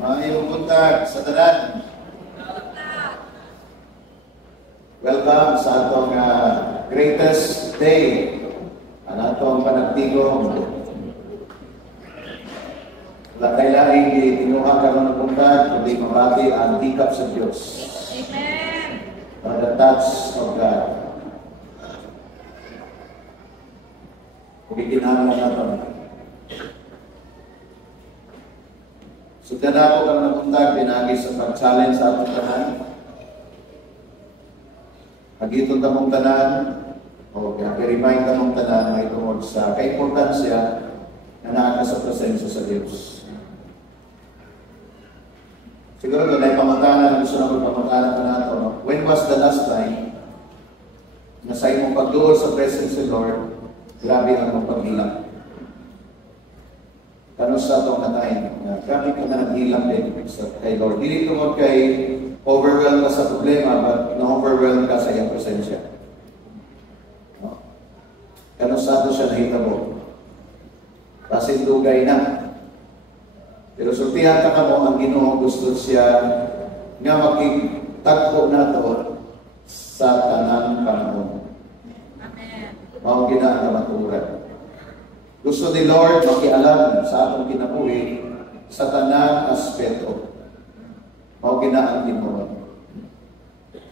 Maayong buntag sa tanan. Welcome sa atong greatest day. Ang atong panagtigong. Lakay-laing tinuha ka ng buntag, kundi mabati ang hikap sa Diyos. Amen. For the touch of God. Pagkikinahan natin. Sugdan ako kang nabuntag, pinagi sa pag-challenge sa atong tanan. Hagiton tamong tanan, o i-remind tamong tanan na itungod sa kaimportansya na naaka sa presensya sa Diyos. Siguro doon ay pamatanan, gusto na pamatanan ka nato. No? When was the last time na sa imong pagduol sa presence of Lord, grabe ang mong paghilang? Kano sa itong natayin, grabe ka na naghilang din kay Lord. Hindi tungod kay overwhelmed ka sa problema, but na-overwhelmed ka sa iyang presensya. No? Kano sa ito siya nakita mo? Kasi dugay na. Pero sultihan ka mo, ang Ginoo gusto siya nga makitagpo na ito sa tanang panahon. Amen. Mao gina ang maturan. Gusto ni Lord makialam sa atong kinabuhi sa tanang aspeto. Mao gina ang Ginoo.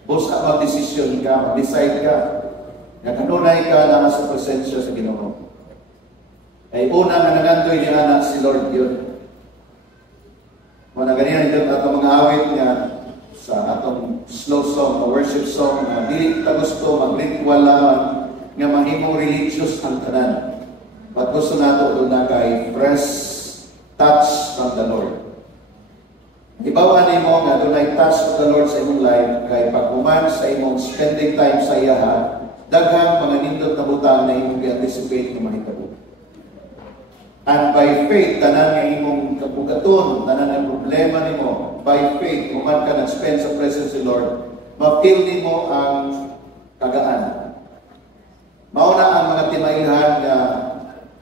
Busa mag-desisyon ka, mag-decide ka, na kanunay ka na sa presensya sa Ginoo. Ay una nga nangandoy niya na si Lord yun. Mga ganyan ito atong mga awit niya sa atong slow song, worship song, na dili ta gusto mag-ritual lamang nga mahimong religious ang tanan. But gusto nato doon na kay fresh touch from the Lord. Ibawan mo nga doon ay touch of the Lord sa imong life kay pag-uman sa imong spending time sa iyaha, daghang mga nindot na butang na imong i-anticipate nga mahitabo. And by faith, tanan nga imong kapugaton, tanan nga problema nimo, by faith, kuman ka nag-spend sa presence of the Lord, ma-feel nimo ang kagaan. Mauna ang mga timailhan na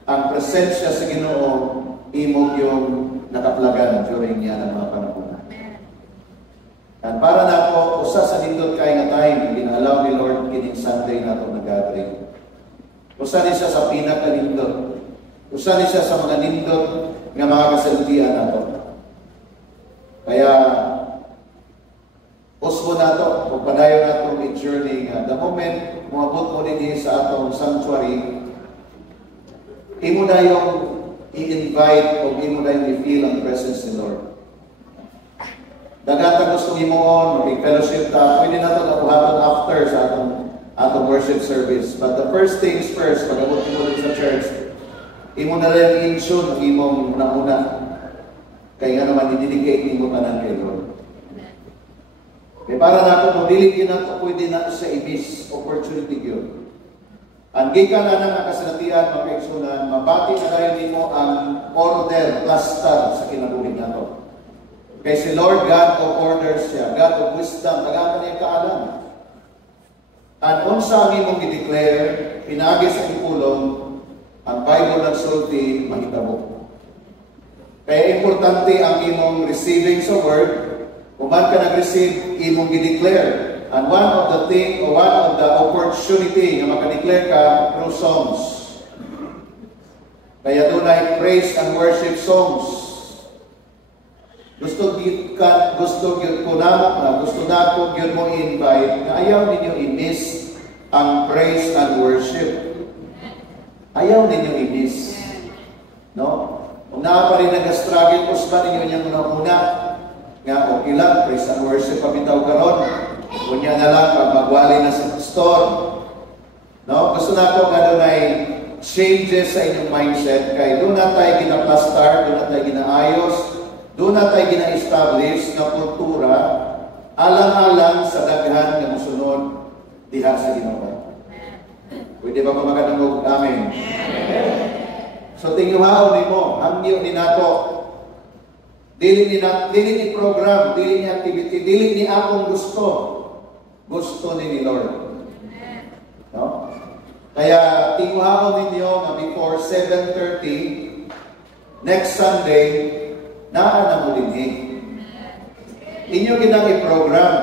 ang presensya sa Ginoo imong yung nakaplagan during yan ang mga panahon. And para na po, usa sa nindot kay nga time, ginalaw ni Lord kining Sunday na itong nag-gathering. Usa ni siya sa pinaka-nindot. Usa ni siya sa mga nindot nga mga kasalutian nato. Kaya usbo nato, kung padayon nato may journey nga, the moment muabot mo din sa atong sanctuary, imo na yung i-invite o imo na yung i-feel ang presence ni Lord. Dagata gusto imoon, mag-fellowship ta, pwede nato na buhaton after sa atong worship service. But the first things first, pag-abot mo din sa church, imo na rin i-insure ng imong nauna. Kaya nga naman, i-dedicate mo tanan kay Lord. Kaya para na ako, mabilit yun na pwede na sa ibis, opportunity yun. Ang gikan na ng kasalatian, mga kaigsunan, mabati na rin mo ang order, cluster sa kinabuhin na to. Kaya si Lord, God of orders siya, God of wisdom, tagakan niya kaalam. At unsa ang imong i-declare, pinagi sa ipulong, ang Bible nagsulti, mahitabo. Kaya importante ang imong receiving sa word, kung man ka nag-receive, imong i-declare. And one of the thing, or one of the opportunity na maka-declare ka through songs. Kaya doon ay praise and worship songs. Gusto ko na ko yun mo invite na ayaw ninyo i-miss ang praise and worship. Ayaw ninyo i-miss. No? Kung na pa rin nag-struggle, usba ninyo niyang una nga okay lang, praise and worship pabitaw karon. Kunya na lang pag magwali na sa pastor. No? Gusto na ko nga doon ay changes sa inyong mindset kay doon na tayo ginaplastar, doon na tayo ginaayos, doon na tayo gina-establish na kultura alang-alang sa daghan nga musunod diha sa Ginoo. Pwede ba magandang mo? Amen. So tinguhaw ni mo, hangyo ni nato. Dili ni program, dili ni activity, dili ni akong gusto. Gusto ni Lord. No? Kaya tinguhaw ninyo na before 7:30 next Sunday, naa na mo din Inyo ginang i-program.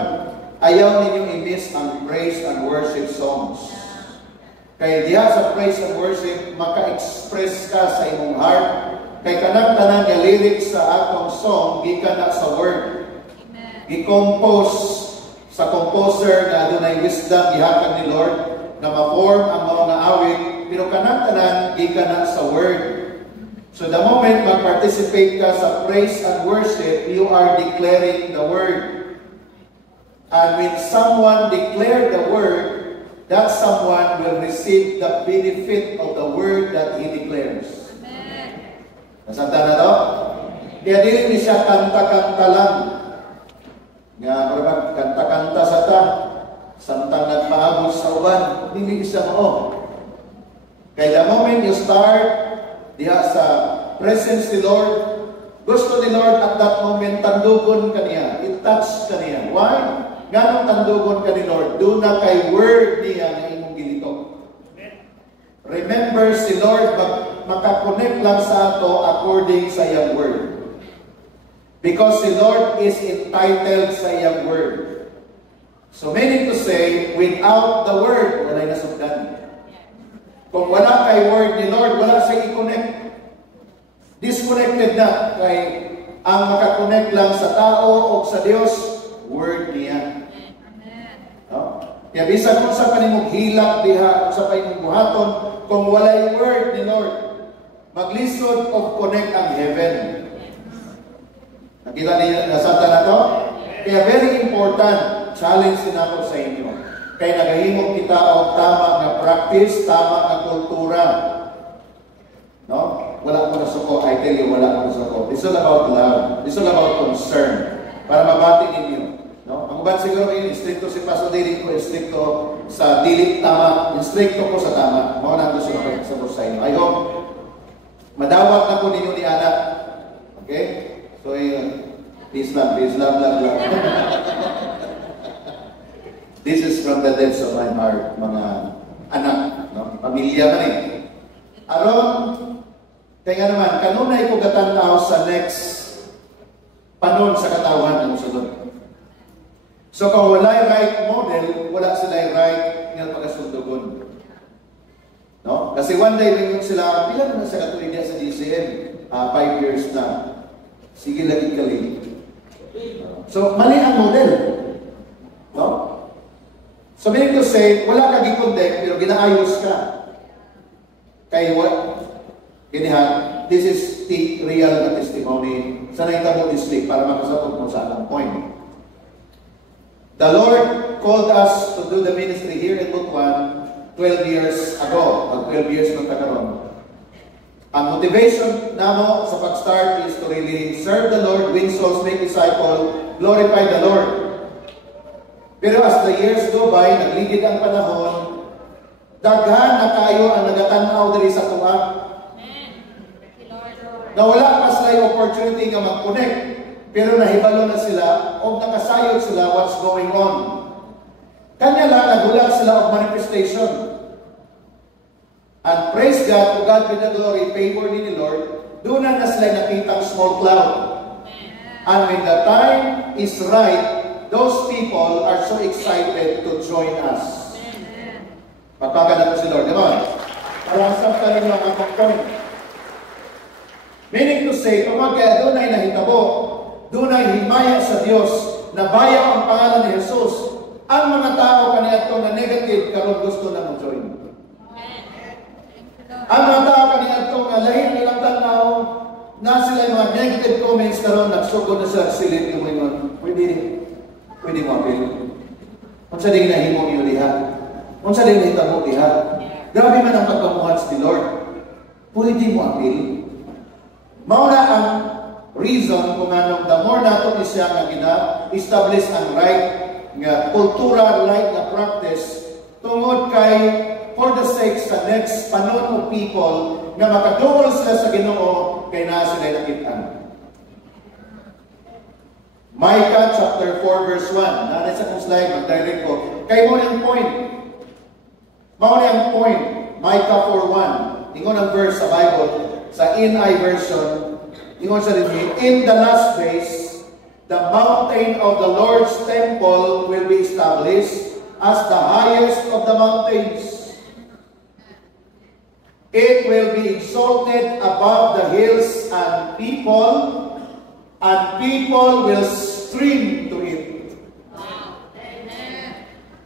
Ayaw ninyong i-miss ang praise and worship songs. Kaya diha sa praise and worship, maka-express ka sa imong heart. Kay kanang tanan nga lyrics sa atong song, gikan na sa word. I-compose sa composer na adunay wisdom gihatag ni Lord na ma-form ang mga awit, pero kanang tanan gikan na sa word. So the moment mag-participate ka sa praise and worship, you are declaring the word. And when someone declare the word, that someone will receive the benefit of the word that he declares. Nasanta na to? Kaya dili ni siya kanta-kanta lang. Nga, parang kanta-kanta sa ta. Samtang nagpaabot sa uban, dili siya mo. Kaya the moment you start diha sa presence ni Lord, gusto ni Lord at that moment tandugon ka niya, i-touch ka niya. Why? Ganong tandugon ka ni Lord? Doon na kay word niya na imong gilito. Remember, si Lord makakonect lang sa ato according sa iyang word. Because si Lord is entitled sa iyang word. So meaning to say, without the word, wala'y nasugdan. Kung wala kay word ni Lord, wala siya i-connect. Disconnected na. Kay ang makakonect lang sa tao o sa Diyos, word niya. No? Kaya bisan kung sa panimong hilak diha, kung sa panimong buhaton, kung walay word ni Lord, maglisod of connect ang heaven. Nakita niyo, nasanta na to? Kaya very important, challenge din ako sa inyo. Kaya nagahimog kita o tama nga practice, tama nga kultura. No? Wala ko na suko. I tell you, wala ko na suko. It's all about love. It's all about concern. Para mabati ninyo. No? Ang uban siguro yun, stricto si Pastor Dili ko, stricto sa dili tama, stricto ko sa tama. Mga nang gusto na sa sa inyo. I hope, madawat na po ninyo ni Ana. Okay? So, peace, love, love. This is from the depths of my heart, mga anak, no? Pamilya man eh. Aron, kaya naman, kanunay ko gatantaw sa next panon sa katawan ng sunod. So kung wala'y right model, wala sila'y right nga pagkasundugon. No? Kasi one day, rin sila, pila naman sa katuloy sa DCM, 5 years na. Sige lagi kali. So, mali ang model. No? So, meaning to say, wala ka gikondek, pero ginaayos ka. Kaya what? Ginihan, this is the real na testimony. Sana itabo this week para makasabot mo sa atang point. The Lord called us to do the ministry here in Butuan 12 years ago. 12 years ng tagaroon. Ang motivation namo sa pag-start is to really serve the Lord, win souls, make disciples, glorify the Lord. Pero as the years go by, nagligid ang panahon, daghan na kayo ang nagatanaw diri sa tuwa. Na wala pa sila opportunity nga mag-connect, pero nahibalo na sila o nakasayod sila what's going on. Kanya lang nagulat sila of manifestation. And praise God, to God be the glory, favor ni Lord, doon na sila nakitang small cloud. And when the time is right, those people are so excited to join us. Pagpaga na po si Lord. Diba? Parang sa rin lang ang point. Meaning to say, kapag kaya doon ay nahitabo, doon ay himaya sa Diyos, na bayaw ang pangalan ni Jesus, ang mga tao kaniya ito na negative, karon gusto na mag-join. Ang mga tao kaniya ito na lahit nilang tanaw, na sila mga negative comments karon nagsugod na sila silid yung mga pwede mo apil. Kung sa din nahimo yung liha. Kung sa din nahitabo liha. Grabe man ang pagkamuhats ni Lord. Pwede mo apil. Mauna ang reason kung anong the more nato ni siya nga gina-establish ang right nga kultura, right nga practice tungod kay for the sake sa next panon of people nga makadungol sila sa Ginoo kay naa sila nakitaan. Micah chapter 4 verse 1. Nanay sa kong slide, mag-direct ko. Kay mo yung point. Mao point. Micah 4:1. Ingon ang verse sa Bible, sa NI version, ingon sa rin, in the last days, the mountain of the Lord's temple will be established as the highest of the mountains. It will be exalted above the hills, and people will stream to it.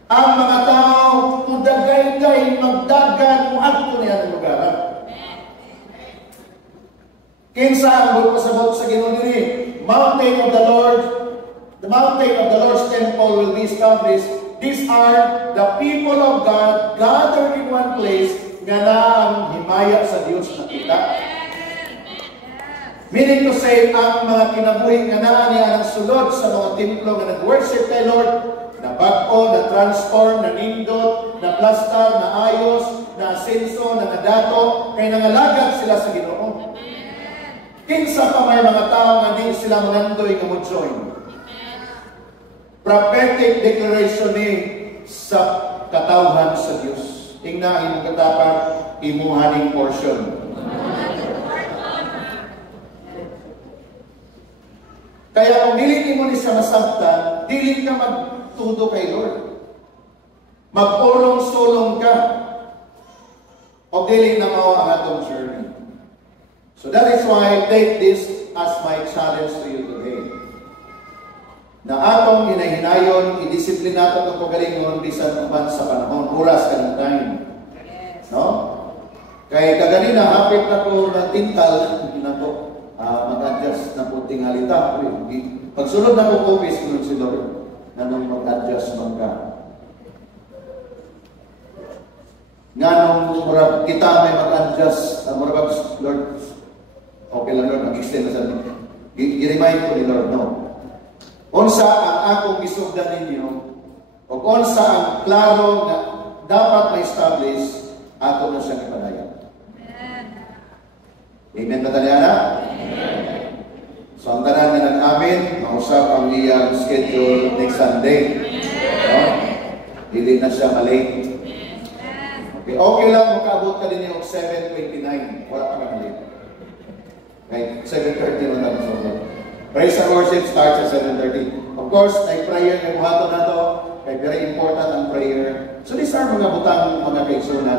Ang mga tao, mudagay-gay, magdagan, muadto niya ng lugar. Kinsa ang pasabot sa Ginoo diri, mountain of the Lord, the mountain of the Lord's temple will be established. These are the people of God gathered in one place nga na ang himaya sa Dios nakita. Meaning to say, ang mga kinabuhi nga naa niya ang sulod sa mga templo nga nag-worship kay Lord, na bago, na transform, na nindot, na plastar, na ayos, na asenso, na nadato, kay nangalagad sila sa Ginoo. Kinsa pa may mga tao nga di sila mangandoy nga mo-join. Prophetic declaration ni sa katawhan sa Dios. Tingnan imong katapang imuhaning portion. Kaya kung dili mo ni siya masabtan, dili ka magtudo kay Lord. Mag-urong-sulong ka. O dili na mao ang atong journey. So that is why I take this as my challenge to you today. Na atong hinahinayon, i-discipline nato itong pagalingon bisan man sa panahon, oras kanang time. No? Kaya kaganina, hapit na ko ng tintal, na to, mag-adjust na po tinghalita. Pagsunod na ko COVID, sunod si Lord, na nung mag-adjust man ka. Nga nung kita may mag-adjust, murag, Lord, okay lang Lord, mag-extend na sa amin. I-remind ko ni Lord, no. Unsa ang akong isugdan ninyo, o unsa ang klaro na dapat ma-establish, ato na siyang ipadaya. Amen ba tayo? So ang tanan nga nag-amin, mausap ang iyang schedule next Sunday. No? Dili na siya malate. Okay, okay lang makaabot ka din yung 7:29. Wala ka na malate. Okay, 7:30 na lang. So, praise and worship starts at 7:30. Of course, may prayer na buhato na to. Okay, very important ang prayer. So these are mga butang mga kaigsoon na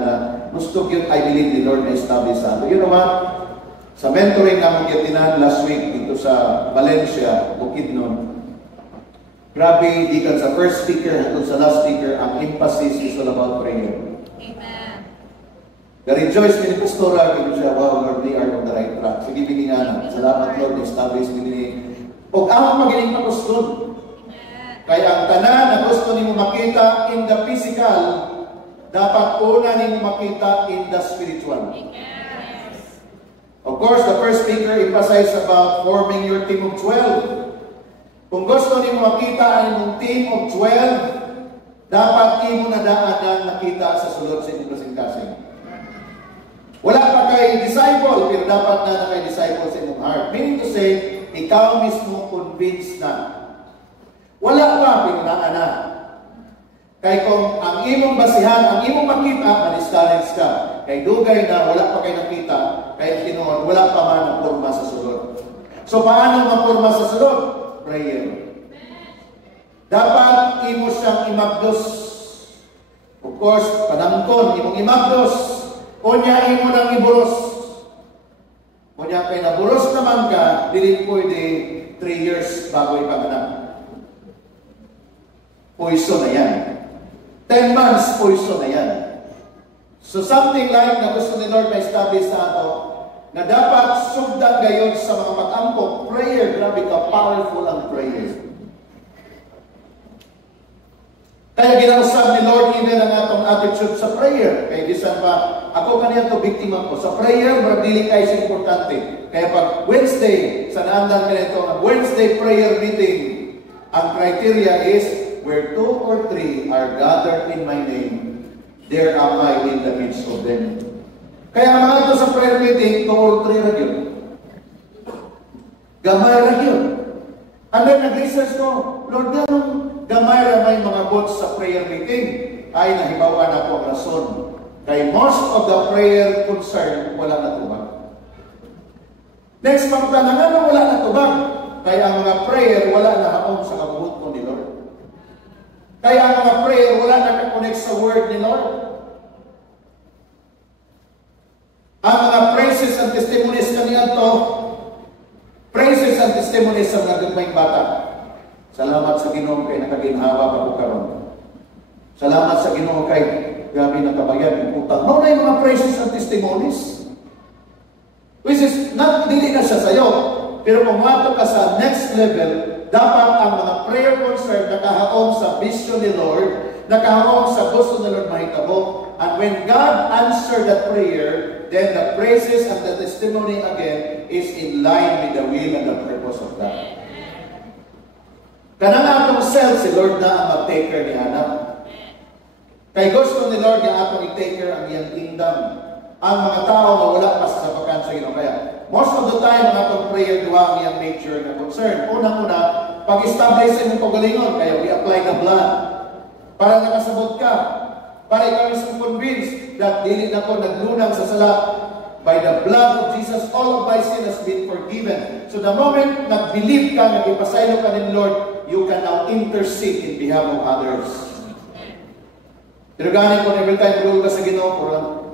gusto yun, I believe the Lord na establish sa ato. You know what? Sa mentoring na mong gitinan last week dito sa Valencia, Bukidnon, grabe, di ka sa first speaker hanggang sa last speaker, ang emphasis is all about prayer. Amen. Ka-rejoice ni Pastora, kaya siya, wow, Lord, we are on the right track. Sige, biningan. Salamat, Lord, establish din. Huwag ako magiling mapustod. Kaya ang tanan na gusto ni mo makita in the physical, dapat una ni mo makita in the spiritual. Of course, the first speaker emphasized about forming your team of 12. Kung gusto ni mo makita ang imong team of 12, dapat imo na daan nakita sa sulod sa inyong kasing-kasing. Wala pa kay disciple, pero dapat na kay disciple sa inyong heart. Meaning to say, ikaw mismo convinced na. Wala pa, pero na. Kaya kung ang imong basihan, ang imong makita, ma-discourage ka. Kay dugay na, wala pa kayo nakita. Kaya tinuon, wala pa man ang forma sa sulod. So, paano mapurma sa sulod? Prayer. Dapat imo siyang imagdos. Of course, panamkon, imong imagdos. Kunya imo nang iburos. Kunya kay naburos naman ka, dili pwede 3 years bago ipanganak. Poison na yan. 10 months, poison na yan. So something like na gusto ni Lord na establish sa ato, na dapat sugdan gayon sa mga pag-ampok, prayer, grabe ka, powerful ang prayer. Kaya ginausap ni Lord even ang atong attitude sa prayer. Kaya bisan pa, ako kanina to biktima ko. Sa prayer, mardili kayo sa importante. Kaya pag Wednesday, sa naandan ka nito, Wednesday prayer meeting, ang criteria is, where 2 or 3 are gathered in my name, there am I in the midst of them. Kaya mga ito sa prayer meeting, 2 or 3 ra yun. Gamay ra yun. And then nag-research ko, Lord, ganun gamay ra may mga votes sa prayer meeting. Ay, nahibawan ako ang rason. Kay most of the prayer concern, wala natubag. Next pagtanangan, wala natubag. Kaya ang mga prayer, wala na haon sa kabuhot mo ni Lord. Kaya ang mga prayer, wala na kakonect sa word ni Lord. Ang mga praises and testimonies kaniyan to, praises and testimonies sa mga gagmayng bata. Salamat sa Ginoo kay nakaginhawa pa ko karon. Salamat sa Ginoo kay gabi nakabayad ng utang. No na yung mga praises and testimonies. Which is, dili na siya sa'yo. Pero kung mato ka sa next level, dapat ang mga prayer concern nakahaon sa vision ni Lord, nakahaon sa gusto ni Lord mahitabo. And when God answered that prayer, then the praises and the testimony again is in line with the will and the purpose of God. Kanang atong self, si Lord na ang mag-taker ni Anak. Kay gusto ni Lord na atong i-taker ang iyang kingdom. Ang mga tao mawala pa sa sapakan sa Ginoo. Kaya, most of the time, ang atong prayer duha ang iyang major na concern. Unang-una, pag-establish sa inyong pagalingon, kaya we-apply the blood. Para nakasabot ka. Para ikaw is convinced that dili na ko naglunang sa sala. By the blood of Jesus, all of thy sin has been forgiven. So the moment nag-believe ka, nag-ipasaylo ka ni Lord, you can now intercede in behalf of others. Pero ganit ko, every time tulog ka sa Ginoo,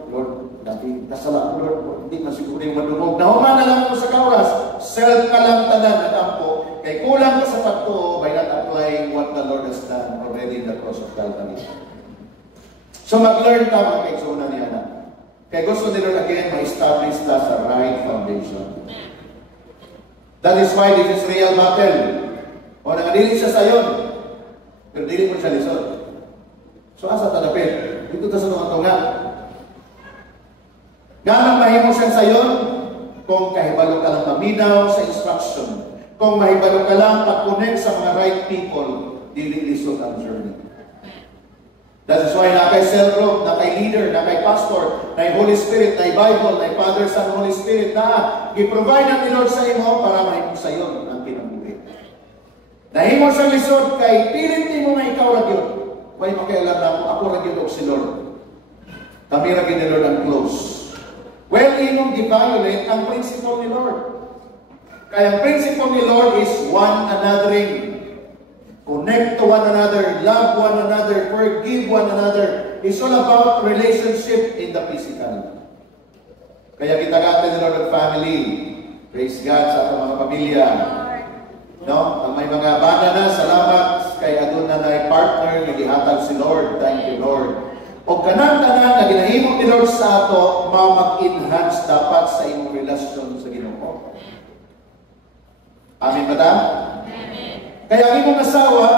Lord, dati kasala ko, Lord, hindi masiguro yung madungog. Nahuman na lang ako sa kauras, self ka lang tanan at ampo, kay kulang ka sa pagtuo by not applying what the Lord has done already in the cross of Calvary. So mag-learn ka mga kaigsunan ni Anak. Kaya gusto nila again ma-establish na sa right foundation. That is why this is real battle. O nangadili siya sa yon, pero dili mo siya lisod. So asa tadapit? Dito ta sa mga tunga. Ganang mahimo siyang sayon kung kahibalo ka lang maminaw sa instruction. Kung mahibalo ka lang pag-connect sa mga right people, dili lisod ang journey. That is why na kay cell group, na kay leader, na kay pastor, na Holy Spirit, na Bible, na Father, Son, Holy Spirit, na i-provide ang Lord sa imo para mahimo sa iyo ang kinabuhi. Nahimo sa lisod kay pilit mo na ikaw ra gyud. Way makialam na ako ra gyud og si Lord. Kami ra gyud ni Lord ang close. Well, imong gi-violate ang principle ni Lord. Kaya ang principle ni Lord is one anothering. Connect to one another, love one another, forgive one another. It's all about relationship in the physical. Kaya kita gata ni Lord of family. Praise God sa ating mga pamilya. No? Ang may mga bana na, salamat kay adun na na partner, nagihatag si Lord. Thank you, Lord. O kanang-tanan na ginahimo ni Lord sa ato, mag-enhance dapat sa imong relasyon sa Ginoo. Amen ba ta? Kaya ang imong asawa,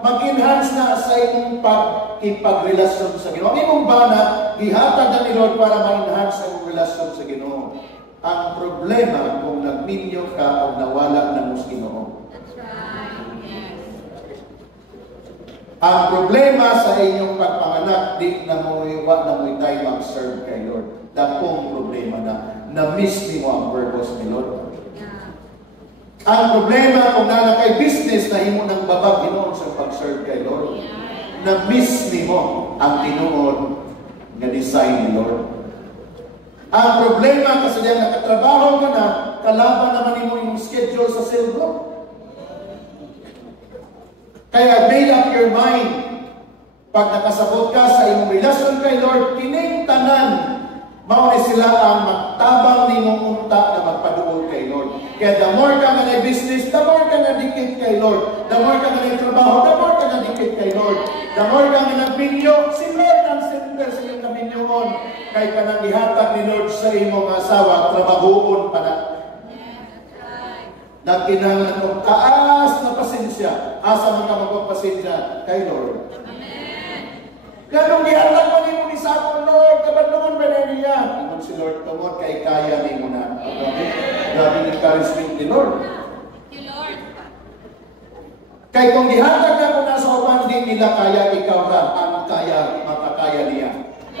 mag-enhance na sa imong pag-ipagrelasyon sa Ginoo. Ang imong bana, ihatag na ni Lord para ma-enhance sa imong relasyon sa Ginoo. Ang problema kung nagminyo ka o nawala na mo sa Ginoo. That's right. Yes. Ang problema sa inyong pagpanganak, di na mo iwa na mo tayo mag-serve kay Lord. Dakong problema na-miss ni mo ang purpose ni Lord. Ang problema kung kay business na himo ng babag Ginoo sa pag-serve kay Lord. Na-miss ni mo ang tinuod nga design ni Lord. Ang problema kasi diyan nakatrabaho ka na, kalaban naman mo yung schedule sa cell group. Kaya made up your mind. Pag nakasabot ka sa iyong relasyon kay Lord, kining tanan, mao ni sila ang magtabang nimong unta na magpaduol kay Lord. Kaya the more ka nga na business, the more ka nga dikit kay Lord. The more ka nga na trabaho, the more ka nga dikit kay Lord. The more ka nga nagpinyo, si Lord ang center sa iyong kapinyoon. Kaya ka nang ihatag ni Lord sa iyong asawa, trabahoon pa na. Nagkinahanglan ng taas na pasensya. Asa man ka magpapasensya kay Lord. Ganong gihatag pa ni mo ni Sakon, Lord, kabadlungan ba na niya? Ingon si Lord, tungod kay kaya ni mo na. Grabe ng encouragement ni Lord. Kay kung gihatag na ko na sa upan, di nila kaya, ikaw na ang kaya, makakaya niya.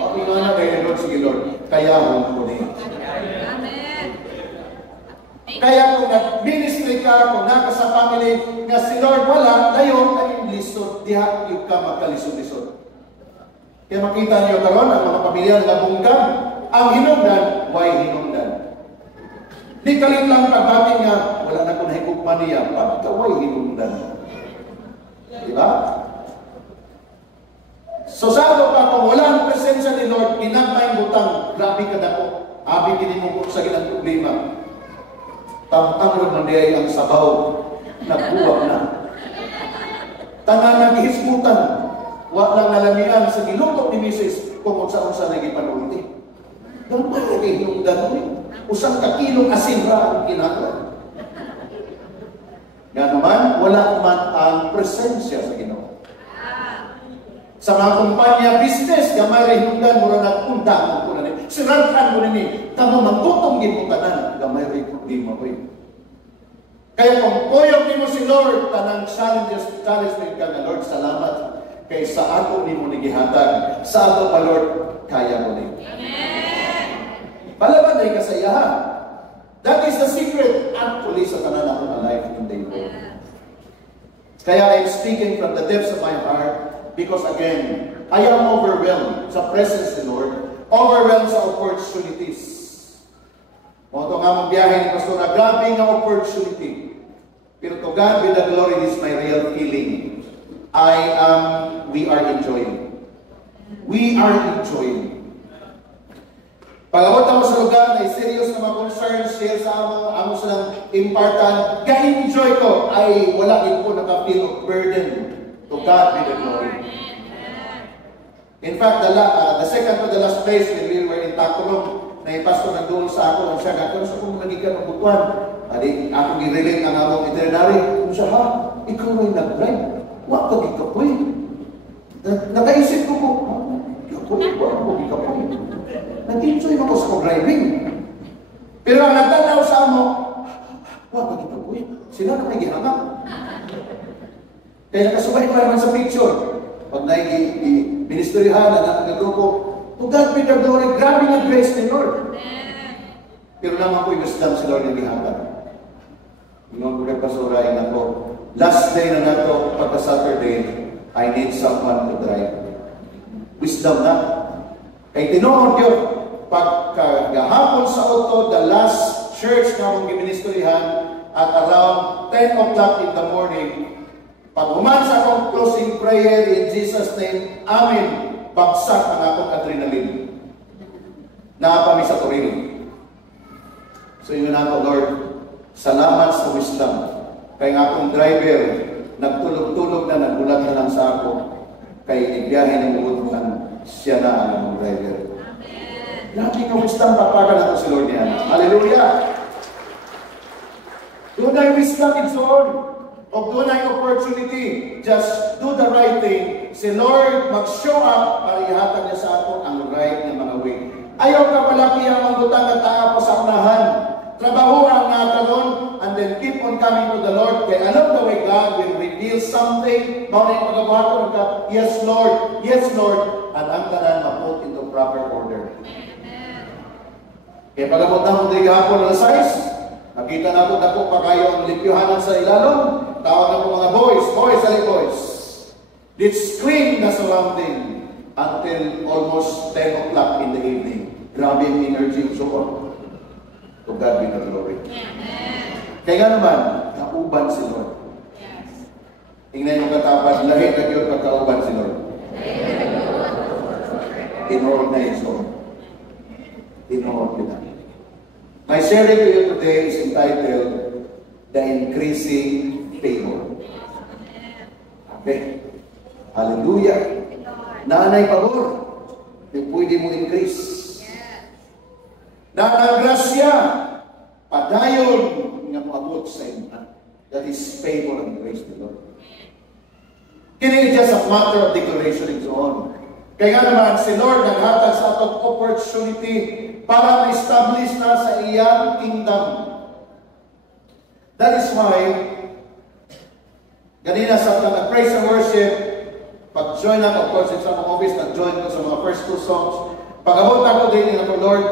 O ingon na kay Lord, sige Lord, kaya mo niya. Kaya kung nag-ministry ka, kung naka sa family, nga si Lord wala, dayon kayong lisod, diha yung ka magkalisod-lisod. Kaya makita niyo karon ang mga pamilya na bunggam, ang hinungdan, why hinungdan? Di kalit lang pagbating nga, wala na kung nahigugman niya, grabe ka na po. Abi kini mo po sa ginang problema. Tamtang man diay ang sabaw. Nagbuwag na. Tanan naghismutan. Wa lang nalamian sa giluto ni Mrs. kung unsa-unsa lagi panulti. Gamay lagi hinungdan mo ni. Usang ka kilong asin ra ang kinahanglan. Nga naman, wala man ang presensya sa Ginoo. Sa mga kumpanya business, gamay rin hinungdan, mura nagpunta mo po na ni. Sirantan mo na ni. Tamo magutong ginutanan, gamay rin problema ko yun. Kaya kung poyong ni mo si Lord, tanang challenge mo ka na, Lord, salamat. Kaya sa ako ni mo nagihatag. Sa ato pa, Lord, kaya mo ni. Amen! Palaban na yung kasayahan. That is the secret actually sa tanan ako na life today, Lord. Kaya I'm speaking from the depths of my heart because again, I am overwhelmed sa presence of the Lord, overwhelmed sa opportunities. Moto nga mong biyahe ni Pastor na grabe nga opportunity. Pero to God be the glory, this is my real feeling. We are enjoying. We are enjoying. Pagawat ako sa lugar na serious na mga concerns, share sa amo silang important, ka-enjoy ko, ay wala din po naka-feel of burden. To God be the glory. In fact, the second to the last place when we were in Tacolong, na yung pastor nagdoon sa ako, ang siya gagawin sa kung magikan ng butuan. Adi, ako nirelate ang among itinerary. Kung siya, ha? Ikaw ay nag-drive. Wag ka gikapoy. Nakaisip ko po, gikapoy, wag ko gikapoy. Nag-enjoy ako sa driving. Pero ang nagtanaw sa amo, wag ka gikapoy. Sila na may gihangak. Kaya nakasubay ko naman sa picture. Pag na-ministerihan, nag-grupo, to God be the glory, grabe na grace ni Lord. Pero naman ko yung wisdom si Lord yung gihangak. Yung mga pasuray na ko, last day na nato, pagka-Saturday, I need someone to drive. Wisdom na. Kay tinuod yun, pagkagahapon sa auto, the last church na mong giministerihan, at around 10 o'clock in the morning, pag uman sa akong closing prayer in Jesus' name, amen, bagsak ang akong adrenaline. Naapami sa Torino. So yun na ako, Lord, salamat sa wisdom. Kaya nga akong driver, nagtulog-tulog na, nagulat na lang sa ako. Kaya ibiyahe ng lubutukan, siya na ang akong driver. Amen. Grabe ka wisdom, papagal na si Lord niya. Hallelujah! Doon ay wisdom in Lord. O doon ay opportunity. Just do the right thing. Si Lord mag-show up para ihatag niya sa ako ang right na mga way. Ayaw ka palaki ang butang at tao ko sa unahan. Trabaho ang nakaroon and then keep on coming to the Lord. Kaya alam the way God will reveal something. Maunay magabato ka, yes Lord, yes Lord. At ang tanan ma-put into proper order. Kaya pag-abot na mong hapon ng size, nakita na ako pa kayo ang lipyuhanan sa ilalong. Tawag na po mga boys, boys. Let's scream na surrounding until almost 10 o'clock in the evening. Grabe yung energy and so on. To God be the glory. Kaya nga naman, kauban si Lord. Tingnan yung katapat, lahit na yun pagkauban si Lord. Tinood na yun so. Tinood yun na. My sharing to you today is entitled, The Increasing Favor. Okay. Hallelujah. Nanay pabor. Di pwede mo increase. Nanagrasya. Padayon nga moabot sa inyo. That is favor and grace to Lord. Kini just a matter of declaration and so on. Kaya nga naman, si Lord naghatag sa atong opportunity para ma-establish na sa iyang kingdom. That is why, ganina sa praise and worship, pag-join ako, of course, sa mga office, nag-join ko sa mga first two songs. Pag-abot ako din ako, Lord,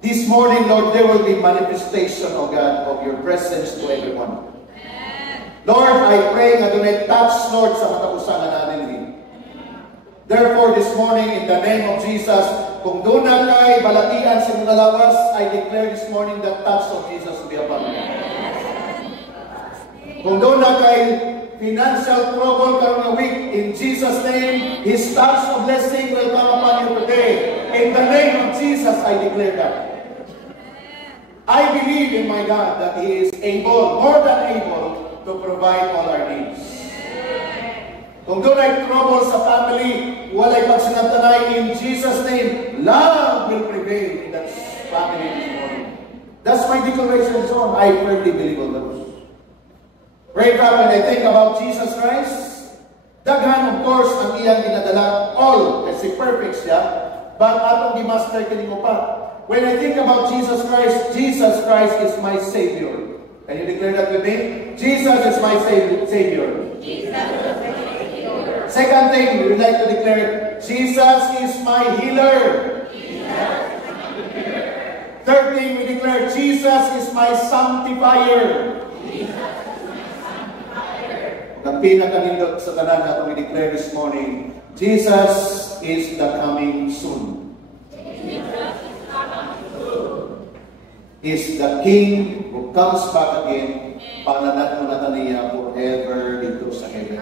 this morning, Lord, there will be manifestation, O God, of your presence to everyone. Lord, I pray nga doon touch, Lord, sa katapusan natin din. Therefore, this morning, in the name of Jesus, kung doon na kay balatian sa mga lawas, I declare this morning that touch of Jesus will be upon you. Kung doon na kay financial trouble karong week, in Jesus' name, His touch of blessing will come upon you today. In the name of Jesus, I declare that. I believe in my God that He is able, more than able, to provide all our needs. Kung doon ay trouble sa family, walay pagsinantanay, in Jesus' name, love will prevail in that family this morning. That's my declaration zone. I firmly believe on those. Pray God, when I think about Jesus Christ, daghan, of course, ang iyang ginadala, all, kasi perfect siya, but atong di-master kini mo pa. When I think about Jesus Christ is my Savior. Can you declare that with me? Jesus is my Savior. Jesus is my Savior. Second thing, we would like to declare, Jesus is my healer. Third thing, we declare, Jesus is my sanctifier. Ang pinakanindot sa tanan na we declare this morning, Jesus is the coming soon. Is the King who comes back again para natin niya forever dito sa heaven.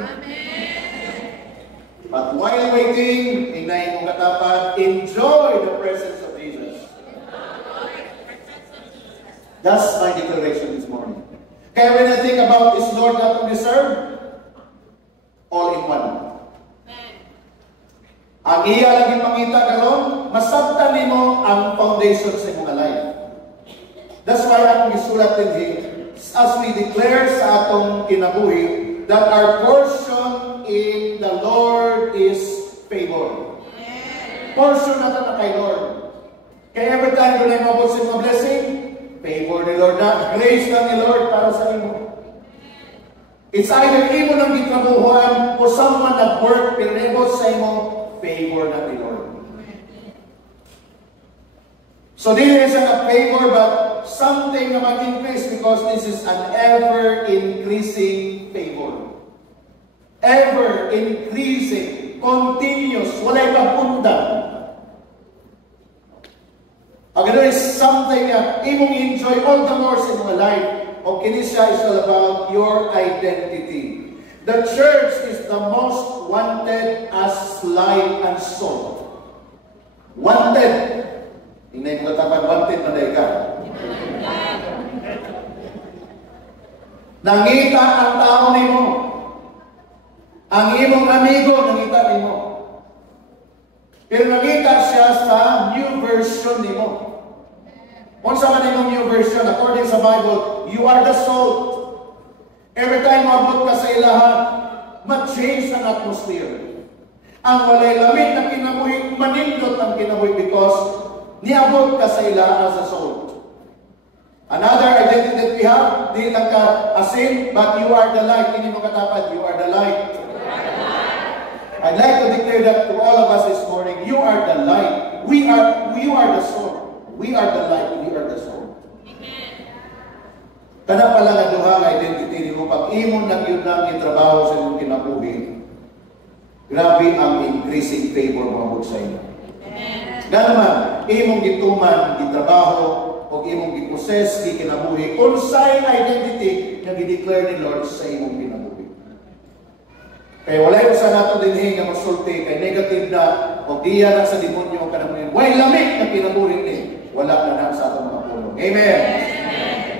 But while waiting, inay mong katapat, enjoy the presence of Jesus. That's my declaration this morning. Kaya when I think about this Lord that we serve, all in one. Ang iya lagi pangita karon, masabtan nimo ang foundation sa imong life. That's why akong gisulat din as we declare sa atong kinabuhi that our portion in the Lord is favor. Portion natin na kay Lord. Kaya every time doon ay mabot sa mga blessing, favor ni Lord na, grace na ni Lord para sa imo. It's either imo nang gitrabuhuan o someone at work pinabot sa imo, favor na ni Lord. So this is a favor, but something na mag-increase because this is an ever-increasing favor. Ever-increasing, continuous, walay kapunda. Again, is something na imong enjoy all the more sa mga life. O kinisya is all about your identity. The church is the most wanted as light and salt. Wanted. Hindi mo katapan, wanted na dahi ka. Nangita ang tao nimo. Ang imong amigo, nangita nimo. Pero nangita siya sa new version nimo. Kung sa kanimong new version, according sa Bible, you are the salt. Every time mabot ka sa ilaha, ma-change ang atmosphere. Ang walay lamig na kinabuhi, manindot ang kinabuhi because niabot ka sa ilaha as a salt. Another identity that we have, di lang ka asin, but you are the light. Hindi mo katapat, you are the light. I'd like to declare that to all of us this morning, you are the light. You are the salt. We are the light, we are the salt. Kana pala nga duha nga identity mo, pag imong na yun lang itrabaho sa imong kinabuhi, grabe ang increasing favor mo sa inyo. Ganaman, imong gituman, gitrabaho, o imong giposes, gikinabuhi, unsay identity na gideclare ni Lord sa imong kinabuhi. Kaya walay ko sa nato dinhi nga masulti, kay negative na, o diya na sa demonyo kanamuhin, way lamig na kinabuhi ni, wala na sa atong mga pulong. Amen!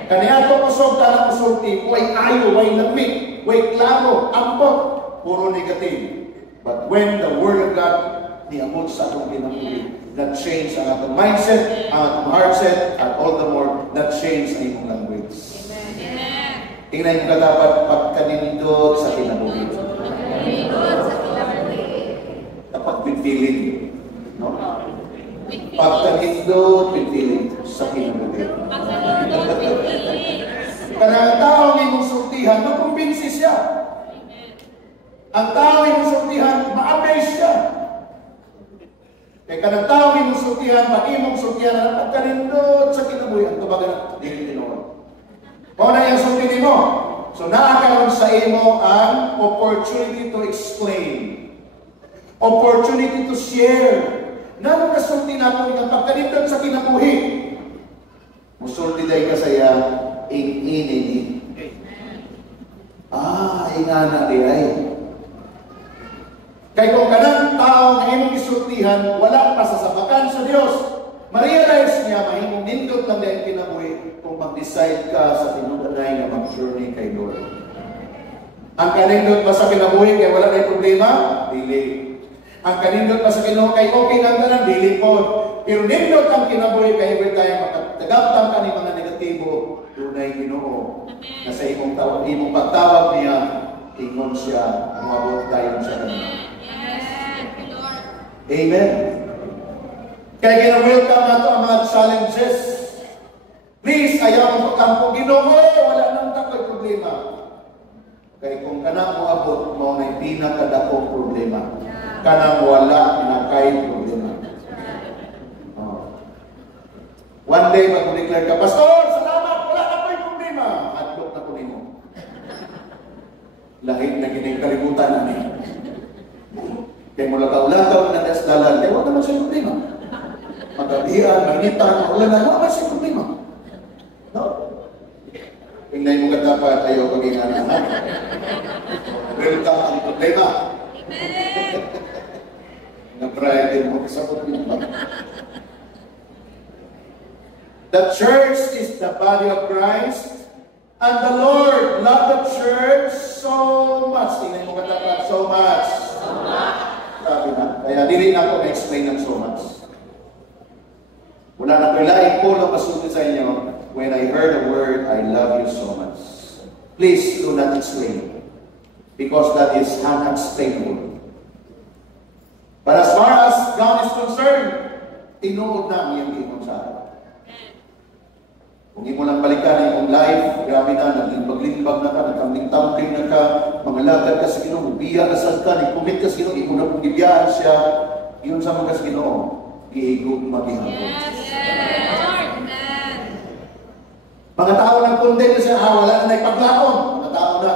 Kaniya ito kusog, tanang masulti, way ayo, way lamig, way klaro, ampot, puro negative. But when the Word of God niabot sa atong kinabuhi, that change ang atong mindset, ang atong heartset, at all the more, that change ang imong language. Amen. Tingnan yung katapat, pagkanindot sa kinabuhi. Dapat with feeling. No? Pagkanindot with feeling sa kinabuhi. Kanang tao ng imong sultihan, makumbinsi siya. Ang tao ng imong sultihan, ma-amaze siya. Kaya kanang tao ng imong sultihan, mag-imong sultihan, ang pagkanindot sa kinabuhi, ang tubagan na, hindi tinuwan. Kung na yung sultihan mo, so naakaroon sa imo ang opportunity to explain. Opportunity to share. Nano kasulti na po ng pagkanindot sa kinabuhi. Musulti dahi ka saya, ingini. Ingana di ay. Kaya kung kanang tao na imong isultihan, wala pa sa sabakan sa Dios. Ma-realize niya, mahimong nindot lang dahil kinabuhi kung mag-decide ka sa tinuganay na mag-journey kay Lord. Ang kanindot pa sa kinabuhi kaya wala na problema? Dili. Ang kanindot pa sa Ginoo kay okay lang tanan? Dili po. Pero nindot ang kinabuhi kay every time makatagaptang ka ni mga negatibo, dunay Ginoo na sa imong tawag, imong pagtawag niya, ingon siya, umabot tayo sa kanila. Amen. Kaya gina-welcome nato ang mga challenges. Please, ayaw mo kampo Ginoo, wala nang takoy problema. Kaya kung kanang mo abot mo na pinakadakong problema, kanang wala na kay problema. Oh. One day, pag declare ka, Pastor, salamat, wala na ko'y problema. Hadlok na ko nimo. Lahit na kalibutan na niya. Kaya mula kaulataw na nasdalan, kaya wala naman siya problema. Magabihan, mainitan, wala naman siya problema. No? Tingnan mo katapat, ayaw maging anak. Welcome ang problema. Na-pride mo sa problema. The church is the body of Christ, and the Lord loved the church so much. Tingnan mo katapat, so much. So much. Sabi na. Kaya dili na ako na-explain ng so much. Wala na ko ilaing po na pasunin sa inyo. When I heard the word, I love you so much. Please do not explain. Because that is unexplainable. But as far as God is concerned, tinuod na ang iyong sa akin. Kung imo lang balikan yung life, grabe na, naglimbag-limbag na ka, nagkambing-tambing na ka, mga lagad ka sa Ginoo, biya ka sa ka, nagkumit ka sa Ginoo, imo na kung gibiyahan siya, yun sa mga sa Ginoo, iigog maghihapon. Mga tao lang condemn na siya, wala na naipaglaon. Mga tao na,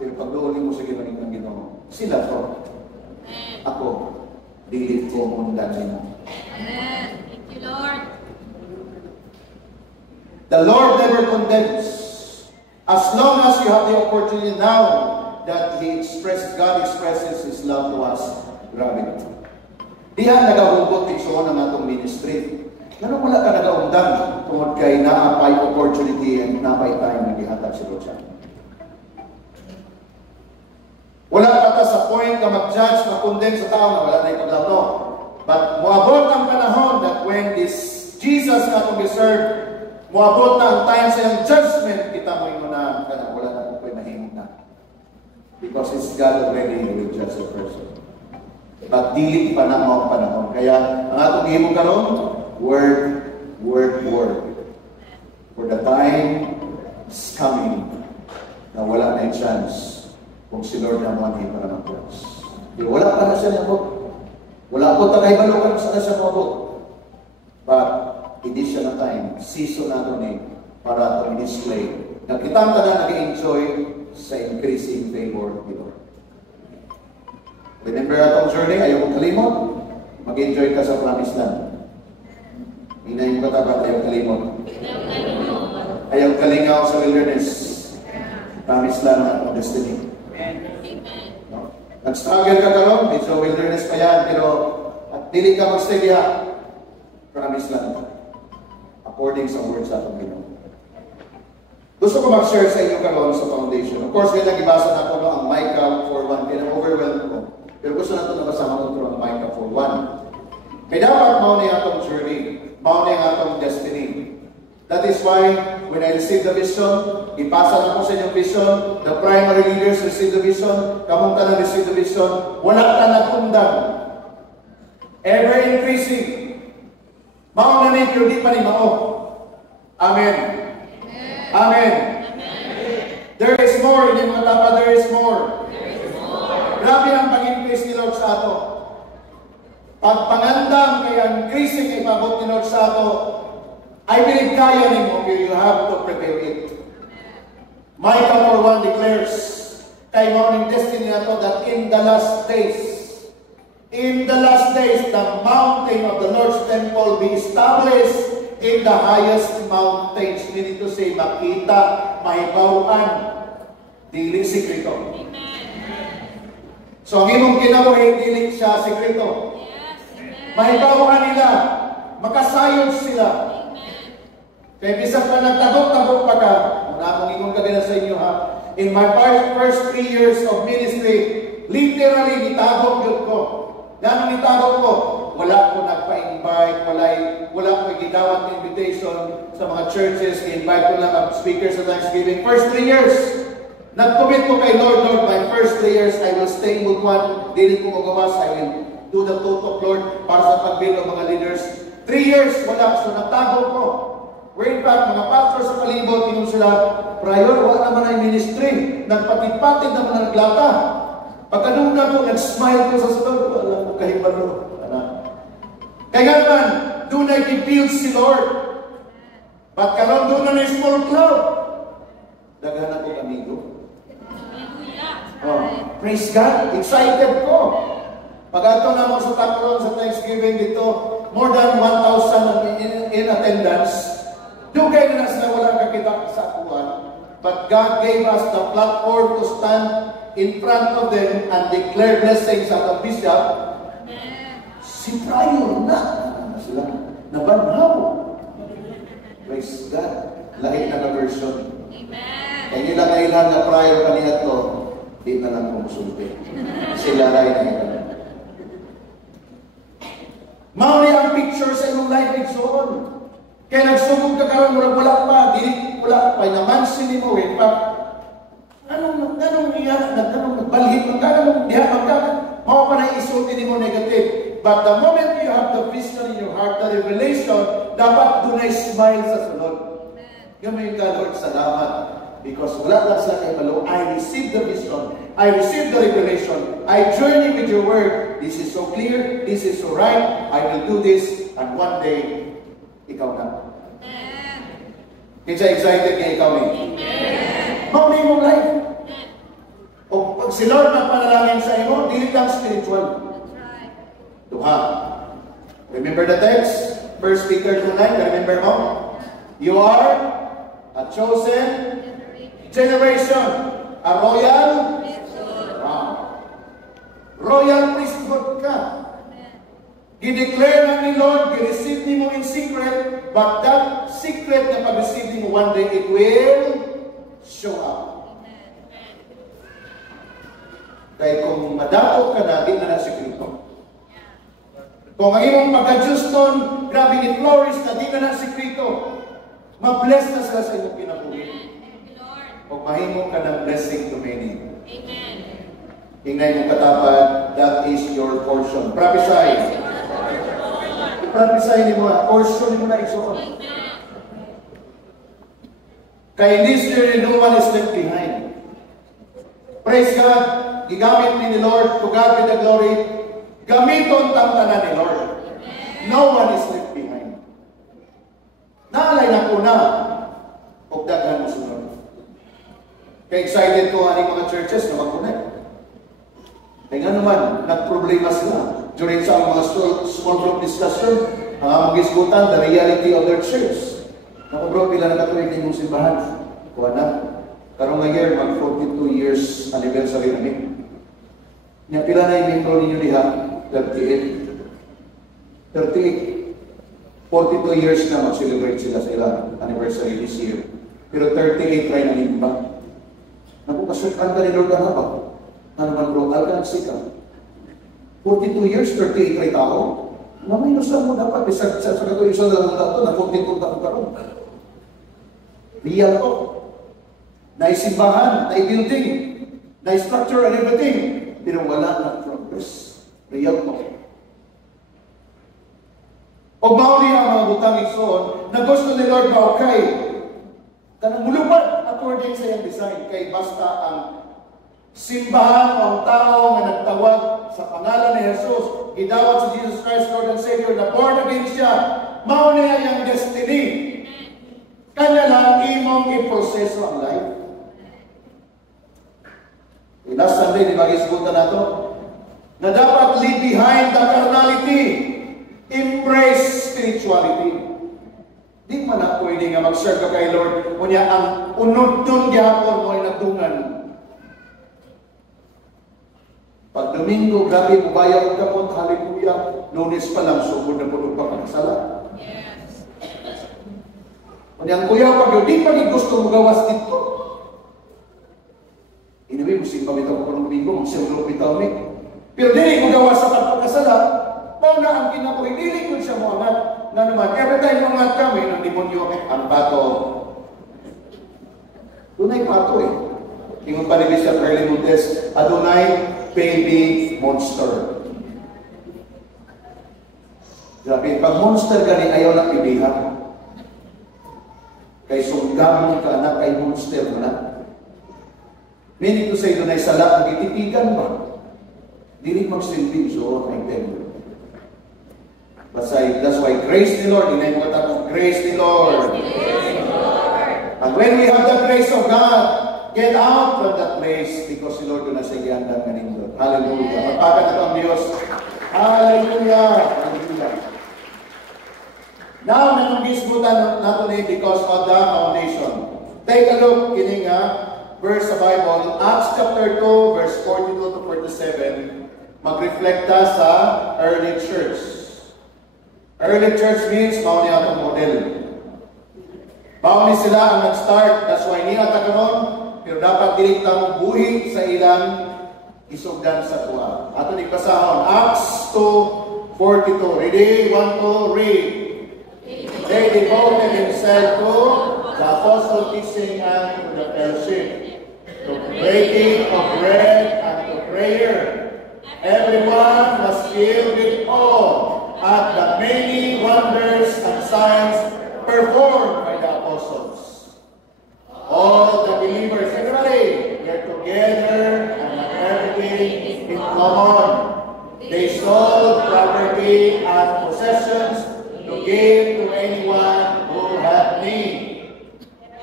pero pagdoon mo sa Ginoo ng Ginoo, sila to. Ako, dilit ko mundan nimo. Thank you, Lord. The Lord never condemns. As long as you have the opportunity now that God expresses His love to us, grabe. Diyan nagahugot ikso ng atong ministry. Pero wala ka nagaundang tungod kay naapay opportunity and naapay time na gihatag si Lord. Wala pa ta sa point na mag-judge, mag-condemn sa tao na wala na ipaglaw. No. But muabot ang panahon that when this Jesus na itong deserve, muabot na ang time sa iyong judgment, kita mo yung na wala na kung pwede mahimog na. Because it's God already who will judge the person. But dili pa na ang panahon. Kaya ang atong himog karon, word. For the time is coming na wala na yung chance kung si Lord na mani para mag-judge. Wala pa na siya nabot. Wala po takay balokan sa siya mabot. But hindi siya na time, season na ito para ito i-display. Nakitang ka na nag-enjoy sa increasing favor of the Lord. Remember atong journey, ayaw mong kalimot, mag-enjoy ka sa promised land. Hinayin ko tapat, ayaw kalimot. Ayaw kalingaw sa wilderness. Promised land ang atong destiny. No? Nag-struggle ka karon, medyo wilderness pa yan, pero at dili ka mag-stay diha, promised land. According sa words sa atong Ginoo. Gusto ko mag-share sa inyo karon sa foundation. Of course, kaya nag-ibasa na ako ang Micah 4:1. Kaya overwhelmed ko. Pero gusto na ito nabasa ko ang Micah 4:1. Kaya dapat mauna yung atong journey. Mauna yung atong destiny. That is why, when I received the vision, ipasa na ko sa inyong vision, the primary leaders received the vision, kamong na received the vision, wala ka nagkundang. Ever increasing. Mauna na yung di pa ni Mao. Amen. Amen. There is more. Hindi mga tapa, there is more. Grabe ang pag-increase ni Lord sa ato. Pagpangandam kaya increasing ipabot ni Lord sa ato, I believe kaya ni mo, pero you have to prepare it. Micah 4:1 declares, kay morning destiny na to, that in the last days, the mountain of the Lord's temple be established in the highest mountains. Meaning to say, makita, mahibawan, dili sikrito. So So ang imong kinabuhi dili siya sekreto. Yes. Amen. Mahibaw ka nila, makasayod sila. Amen. Kaya bisag pa nagtagok-tagok pa ka, muna akong ingon ka din sa inyo ha, in my first 3 years of ministry, literally nitagok yun ko. Ganun nitagok ko, wala ko nagpa-invite, wala ko gidawat na invitation sa mga churches, i-invite ko lang ang speakers sa Thanksgiving. First 3 years, nag-commit ko kay Lord, my first 3 years, I will stay in Butuan, dili ko magawas, I will do the total Lord para sa pag-build ng mga leaders. 3 years, wala, so nagtagok ko. Where in fact, mga pastors sa palibot, tingin sila, prior, wala naman ang ministry. Nagpatid-patid naman ang naglata. Pagkanong na ko, nag-smile ko sa sunod, alam mo, kahibalo. Kaya man, doon ay i-build si Lord. But karon doon na small cloud. Daghan ako amigo. Oh, praise God, excited ko. Pag-ato na mo sa Tacloban sa Thanksgiving dito, more than 1,000 in attendance. Dugay na sila walang kakita sa akuan. But God gave us the platform to stand in front of them and declare blessings at the bishop. Si prior na sila. Nabanhaw. Praise God. Lahit na version. Amen. Kaya nila kailan na prior kaniya to, di na lang kumusulti. Sila rin na yun. Mauli ang picture sa inyong life exon. Kaya nagsugod ka karon murag wala pa, dili wala pa naman sini mo in fact. Anong nagbalhit ang kanang diha magka mao pa na isulti nimo negative. But the moment you have the vision in your heart, the revelation, dapat dunay smile sa sunod. Gamay ka, Lord, salamat. Because wala lang sila kay malo, I received the vision, I received the revelation, I journey with your word. This is so clear, this is so right, I will do this, and one day, ikaw na. Kinsa excited kay ikaw ni? Mauli mong life. O pag si Lord na panalangin sa imo, dili lang spiritual. Duha. Remember the text? 1 Peter 2:9, remember mo? You are a chosen generation, a royal royal priesthood ka. Gideclare na ni Lord, gi-receive ni mo in secret, but that secret na pag-receive ni mo one day, it will show up. Kaya kung madako ka na, di na sekreto. Kung ang imong pagka-Houston, grabe ni Flores na di na sekreto. Ma-bless na sila sa imong kinabuhi. O mahimo ka ng blessing to many. Amen. Ingay mong katapat, that is your portion. Prophesy. Prophesy ni mo, portion mo na isuot. Kaya in this journey, no one is left behind. Praise God. Gigamit ni Lord, to God be the glory. Gamiton tangtanan ni Lord. No one is left behind. Naalay na po na, huwag daghan mo sunod. Kaya excited ko aning mga churches na mag-connect. Kaya nga naman, nagproblema sila. During sa mga small group discussion, ang among gisgutan, the reality of their church. Naku bro, pila na katuwig na yung simbahan. Kuha na. Karong nga year, mag 42 years anniversary na niya. Nga pila na yung membro ninyo diha? 38. 42 years na mag-celebrate sila sa ilang anniversary this year. Pero 38 try na nimba. Naku, kasyakan ka ni Lord na ba? Na naman bro, alkansik ka. 42 years, 38 try tao. Naminusan mo dapat, sa katulisan na lang ito, na 42 taong karoon. Real ko. Naisimbahan, nai-building, nai-structure and everything. Pero wala na progress. Real ko. O mauli ang mga butang igsoon na gusto ni Lord maukay. Kanang mulupad according sa iyang design. Kay basta ang simbahan o ang tao na nagtawag sa pangalan ni Jesus, gidawat si Jesus Christ, Lord and Savior, na born again siya, mauli ang iyang destiny. Kanya lang imong iproseso ang life. Last Sunday, di ba gisgutan na ito? Na dapat leave behind the carnality. Embrace spirituality. Di man na pwede nga mag-serve ka kay Lord. Kunya ang unod-tun gyapon mo ay nagtungan. Pag Domingo, grabe, bubayaw ka po, hallelujah. Lunes pa lang, sugod na po ng pagkakasala. Yes. Ang kuya, pag di pa gusto mo gawas dito. Anyway, musim kami ito po ng Domingo, magsimulong bitaw mi. Pero dili ko gawas sa pagkakasala, pauna ang kinabuhi, dili ko siya mo angat. Nga naman, every time mga kami ng demonyo, ang pato. Dunay pato eh. Ingon pa ni Bishop Erly Montes, Adonai, baby monster. Grabe, pag monster gani, ayaw na ibihan. Kay sunggamon ka anak, kay monster mo na. Meaning to say, Adonai, sala, nagitipigan ba? Dili magsilbing so, I tell you. That's why grace the Lord. Inay mo katapos, grace the Lord. And when we have the grace of God, get out from that place because the Lord do na sa iyandan kanindot. Hallelujah. Magpakat ito ang Diyos. Hallelujah. Hallelujah. Now, nanungisbutan natin because of the foundation. Take a look, kining verse sa Bible, Acts chapter 2, verse 42 to 47. Mag-reflecta sa early church. Early church means mao ni atong model. Mao ni sila ang nag-start. That's why niya taganon, pero dapat dili ta buhi sa ilang isugdan sa tuwa. Ato ni basahon Acts 2:42. Ready? 1 to read. They devoted themselves to the apostle teaching and to the fellowship, to breaking of bread and to prayer. Everyone was filled with awe at the many wonders and signs performed by the apostles. All the believers, everybody, were together and had everything in common. They sold property and possessions to give to anyone who had need.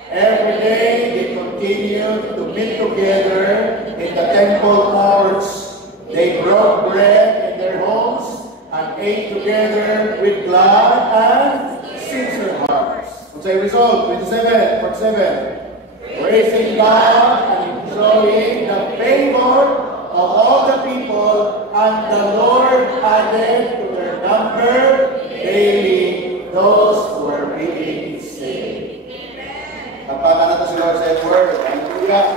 Every day they continued to meet together in the temple courts. They broke bread in their homes and ate together with glad and sincere hearts. What's the result? 47. Praising God and enjoying the favor of all the people, and the Lord added to their number daily those who were being saved. Kapatan natin si Lord sa word. Hallelujah.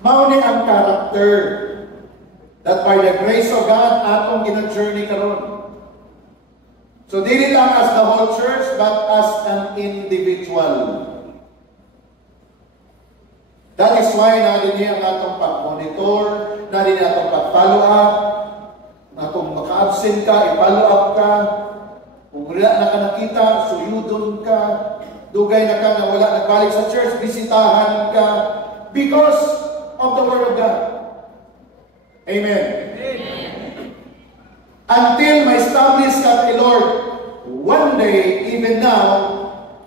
Mauni ang character that by the grace of God atong gina-journey karon. So dili lang as the whole church but as an individual. That is why natin niya ang atong pag-monitor, natin niya atong pag-follow up, atong maka-absent ka, i-follow up ka, kung wala na ka nakita, suyudon ka, dugay na ka na wala nagbalik sa church, bisitahan ka, because of the Word of God. Amen. Amen. Until ma-establish ka kay Lord, one day, even now,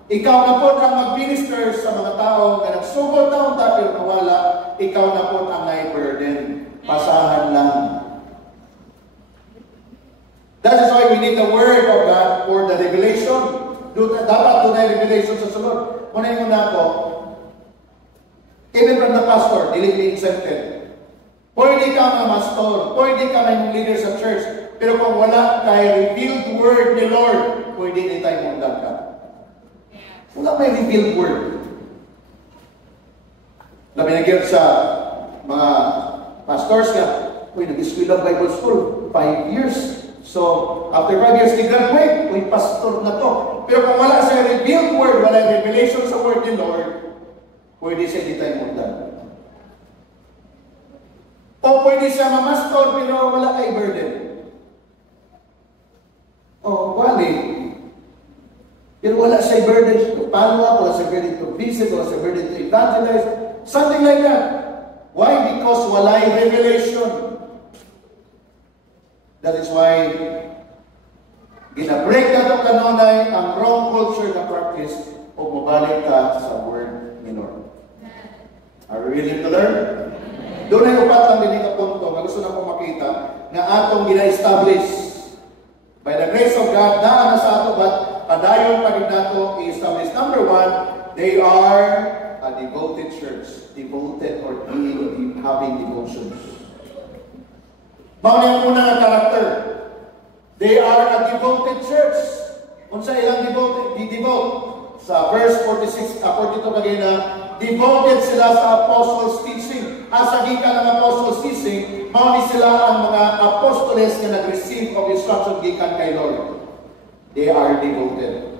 ikaw na po ang mag-minister sa mga tao na nagsugod na unta pero nawala, ikaw na po ang nai-burden. Pasahan lang. That is why we need the Word of God for the revelation. Dapat doon ay revelation sa sunod. Muna yung una po, even from the pastor, dili exempted. Pwede ka nga pastor, pwede ka nga yung leader sa church, pero kung wala kay revealed word ni Lord, pwede ni tayo mundag ka. Wala may revealed word. Labi na sa mga pastors nga, nag-school ng Bible school, 5 years. So, after 5 years, i-graduate, pastor na to. Pero kung wala sa revealed word, wala revelation sa word ni Lord, pwede siya hindi tayo mundag. O pwede siya mamastor, pero wala kay burden. O, wali. Pero wala siya burden to follow up, wala siya burden to visit, wala siya burden to evangelize. Something like that. Why? Because walay revelation. That is why ginabreak na ito kanonay ang wrong culture na practice o mabalik ka sa word ni Lord. Are we willing to learn? Doon ay upat lang din ito punto na gusto na kong makita na atong gina-establish by the grace of God na sa ato but padayon pagig nato i-establish. Number one, they are a devoted church. Devoted or being having devotions. Mauna yung una character. They are a devoted church. Kung sa ilang devote, sa verse 46, 42 kagay na, devoted sila sa apostles' teaching. Asa gika ng apostles' teaching, mauni sila ang mga apostoles na nag-receive of instruction gikan kay Lord. They are devoted.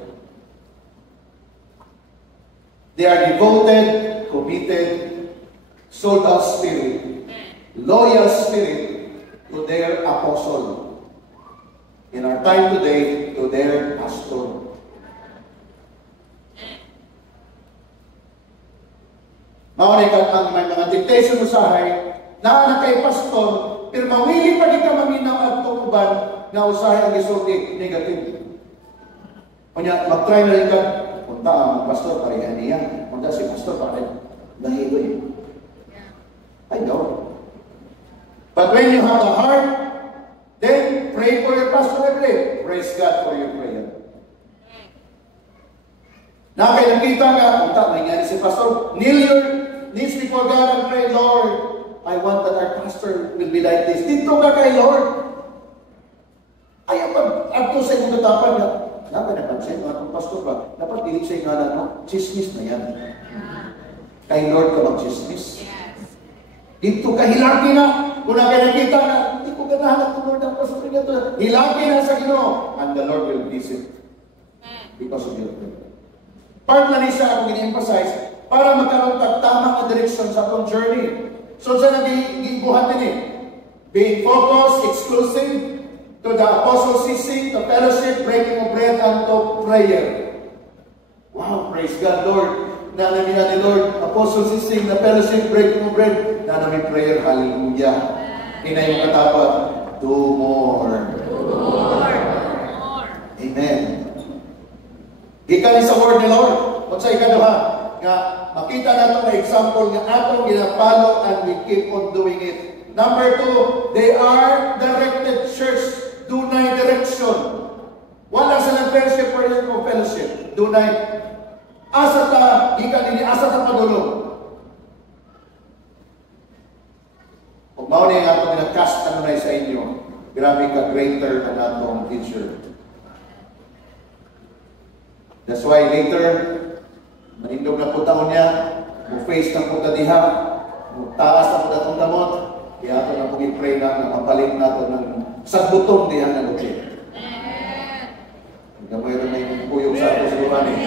They are devoted, committed, sold out spirit, loyal spirit to their apostle. In our time today, to their pastor. Maunay ka ang may mga temptation usahay na kay pastor, pero mawili pa di ka maminaw at tukuban na usahay ang isulti negative. Kanya, mag-try na rin ka, punta ang pastor, parehan niya. Punta si pastor, parehan. Nahilo yun. I know. But when you have a heart, then pray for your pastor every day. Praise God for your prayer. Na kaya nakita nga, punta, may nga si pastor, kneel your knees before God and pray, Lord, I want that our pastor will be like this. Dito ka kay Lord. Ayaw pag agto sa inyong katapan nga, dapat napansin, mga pastor ba, dapat dilig sa ingalan mo, chismis na yan. Kay Lord ka mag-chismis. Dito ka, hilaki na. Kung na kaya nakita na, hindi ko ganahan ang Lord ang pastor niya to. Hilaki na sa Ginoo. And the Lord will visit because of your prayer. Part na niya akong gini-emphasize para magkaroon tama ang direction sa atong journey. So sa nag-ibuhat din being focused, exclusive to the apostle ceasing, the fellowship, breaking of bread, and to prayer. Wow, praise God, Lord. Na namin natin, Lord, apostle ceasing, the fellowship, breaking of bread, na namin prayer, hallelujah. Inay yung katapat, do more. Amen. Gikan sa word ni Lord. Kung sa ikaduha, nga makita nato nga example nga atong ginapalo and we keep on doing it. Number 2, they are directed church. Dunay direction. Wala sa nag-fellowship or fellowship. Dunay asa ta, gikan ini asa ta padulong. Kung mao ni nga atong ginakast ano na sa inyo, grabe ka greater ang atong future. That's why later, manindog na po taon niya, face ng puta diha, taas na puta itong damot, kaya ito na pag-pray na mapalit na ito ng sagbutong diha na lupi. Hanggang mayroon na yung puyog sa ato sa lupan eh.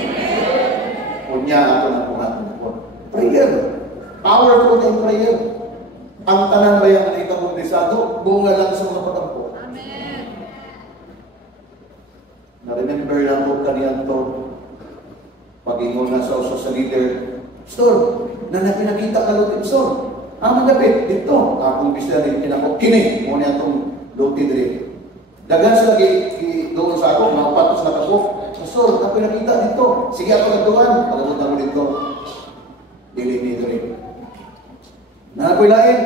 Kunya ito na pumatong po. Prayer. Powerful na yung prayer. Ang tanan ba yung nakita mong desado, bunga lang sa mga patampo. Na-remember lang po kaniyang to, pag-ingon na sa uso sa leader, Pastor, na nakita ka lutin, Pastor. Ang magapit, dito, akong bisya rin kinako, kini, muna itong lutin rin. Dagan sila doon sa ako, mga patos na kako, Pastor, ako nakita dito, sige ako nagtuan, pag-amunta mo dito, dili nito rin. Nanakoy lain,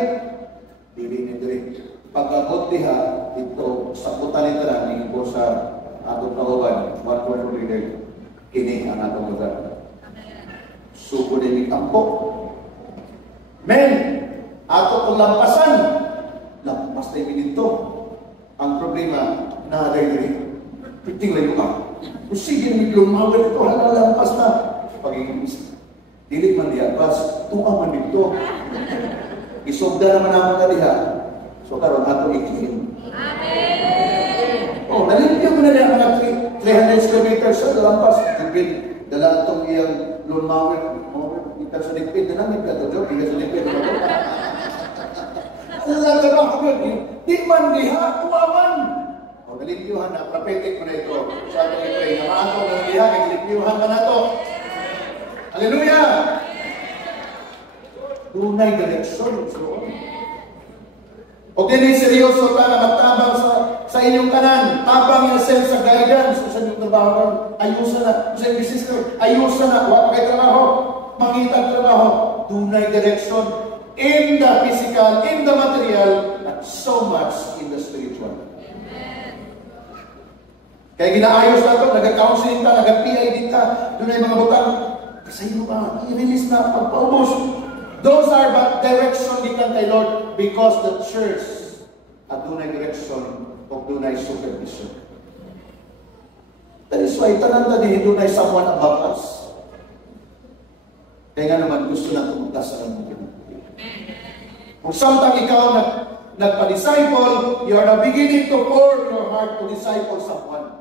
dili nito rin. Pag-abot diha, dito, sa puta nito lang, hingin ko sa atong kawawan, one for leader, kini ang atong lugar. Suko din yung kampo. Men, ato kong lampasan. Lampas na yung dito. Ang problema, na-adagri. Piting layo ka. Kung sige nang lumawan ito, lampas na. Pagiging dilig man diya, bas, tuwa man dito. Isogda naman naman na diha. So karon ato ikihin. Amen! Oh, nalipyo mo na niya mga 300 kilometers sa lampas. Dipin, dala itong iyang lunmawin. Kita sa dipin, na namin ka to, Joe. Kita sa dipin. Alam ka ba ako yun? Di man diha, tuwaman. O, nalipyuhan na, prophetic mo na ito. Sa ating ipray, na maato na diha, nalipyuhan ka na ito. Hallelujah! Dunay direksyon. O din seryoso ka na magtabang sa inyong kanan. Tabang yung sense sa guidance sa inyong trabaho. Ayusan na. Sa business ka, ayusan na. Huwag kayo trabaho. Mangitang trabaho. Dunay direction in the physical, in the material, and so much in the spiritual. Kaya ginaayos na ito. Nag-counseling ka, nag-PID ka. Dunay mga butang. Kasi mo ba? I-release na pagpaubos. Those are but direction gikan kay Lord because the church adunay direction o dunay supervision. That is why tanan ta din dunay someone above us. Kaya nga naman gusto na tumutasan ng Panginoon. Kung samtang ikaw nagpa-disciple, you are now beginning to pour your heart to disciple someone.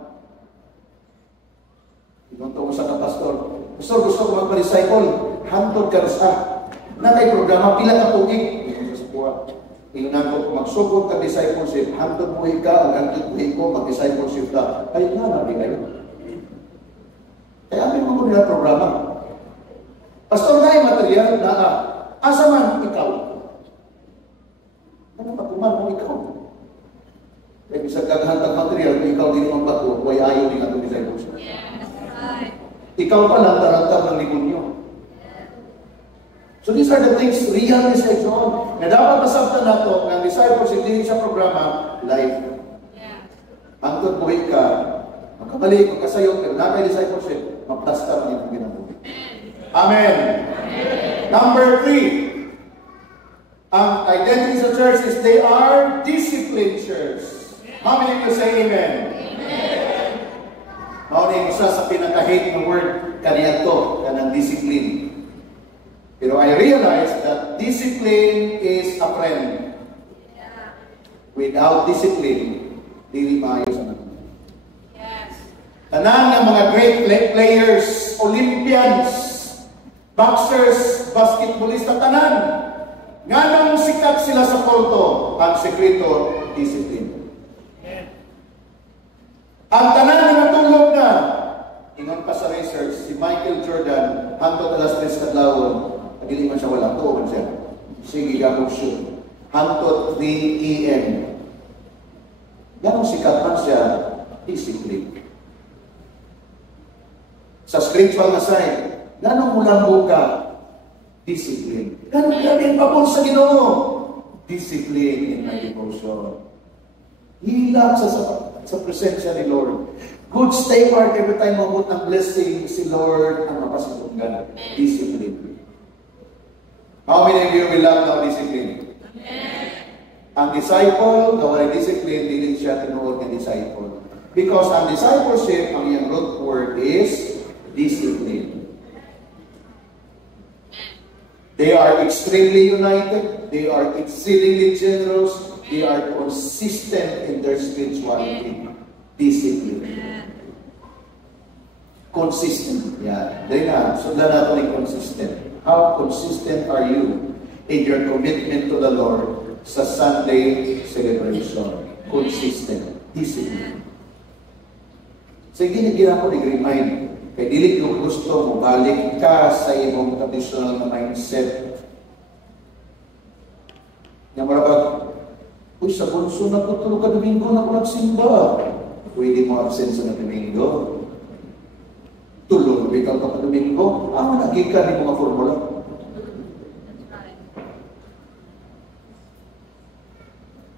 Ito sa pastor. Pastor, gusto ko magpa-disciple. Hantod ka sa. Na may programa, pila ka tugig. Ito sa buha. Tingnan ko, kung magsugod ka discipleship, hantod buhay ka, ang hantod buhay ko, mag-discipleship ka. Ay, nabi kayo. Kaya may mga nila programa. Pastor, na yung material na asa man ikaw. Ano matuman mo ikaw? Kaya bisa gagahantag material, kung ikaw din naman bato, huwag ayaw din ang discipleship. Ikaw pa lang tarantag ng ligonyo. So these are the things, real message on. Na dapat masabtan nato, ng discipleship din sa programa, life. Hangtod buhay ka, magkamali, magkasayot, pero na may discipleship, magplasta mo yung ginagawa. Amen. Number 3. Ang identity sa church is they are disciplined church. How many of you say amen? Amen. How many isa sa pinaka-hate ng word kaniya to, kanang discipline. Pero I realize that discipline is a friend. Without discipline, dili maayo sa natin. Tanan ng mga great players, Olympians, boxers, basketballista, tanan. Nga nang sikat sila sa kulto, ang sekreto, discipline. Ang tanan na natulog na, ingon pa sa research, si Michael Jordan, hangtod alas 3 kadlawon, nagili man siya wala, tuwa man siya. Sige, gagawin siya. Hangtod 3 p.m. Nga nang sikat man siya, discipline. Sa spiritual na side, nga nang mulambo ka, discipline. Ganun kami ang pabor sa Ginoo. Discipline in my devotion. Hila sa presensya ni Lord. Good stay part every time mabot ng blessing si Lord ang mapasitunggan. Discipline. How many of you will love now discipline? Ang disciple, na wala discipline, hindi siya tinuod ng disciple. Because ang discipleship, ang iyang root word is discipline. They are extremely united. They are exceedingly generous. They are consistent in their spirituality. Discipline. Consistent. Yeah. Dahil na, sundan natin yung consistent. How consistent are you in your commitment to the Lord sa Sunday celebration? Consistent. Discipline. So, ginigyan ko i-remind. Kaya dili ko gusto mo, balik ka sa imong traditional na mindset. Nga marabag, uy, sa bunso na po tulog ka Domingo na ko nagsimba. Pwede mo absent sa Domingo. Tulog, ikaw ka Domingo. Naging ka ni mga formula.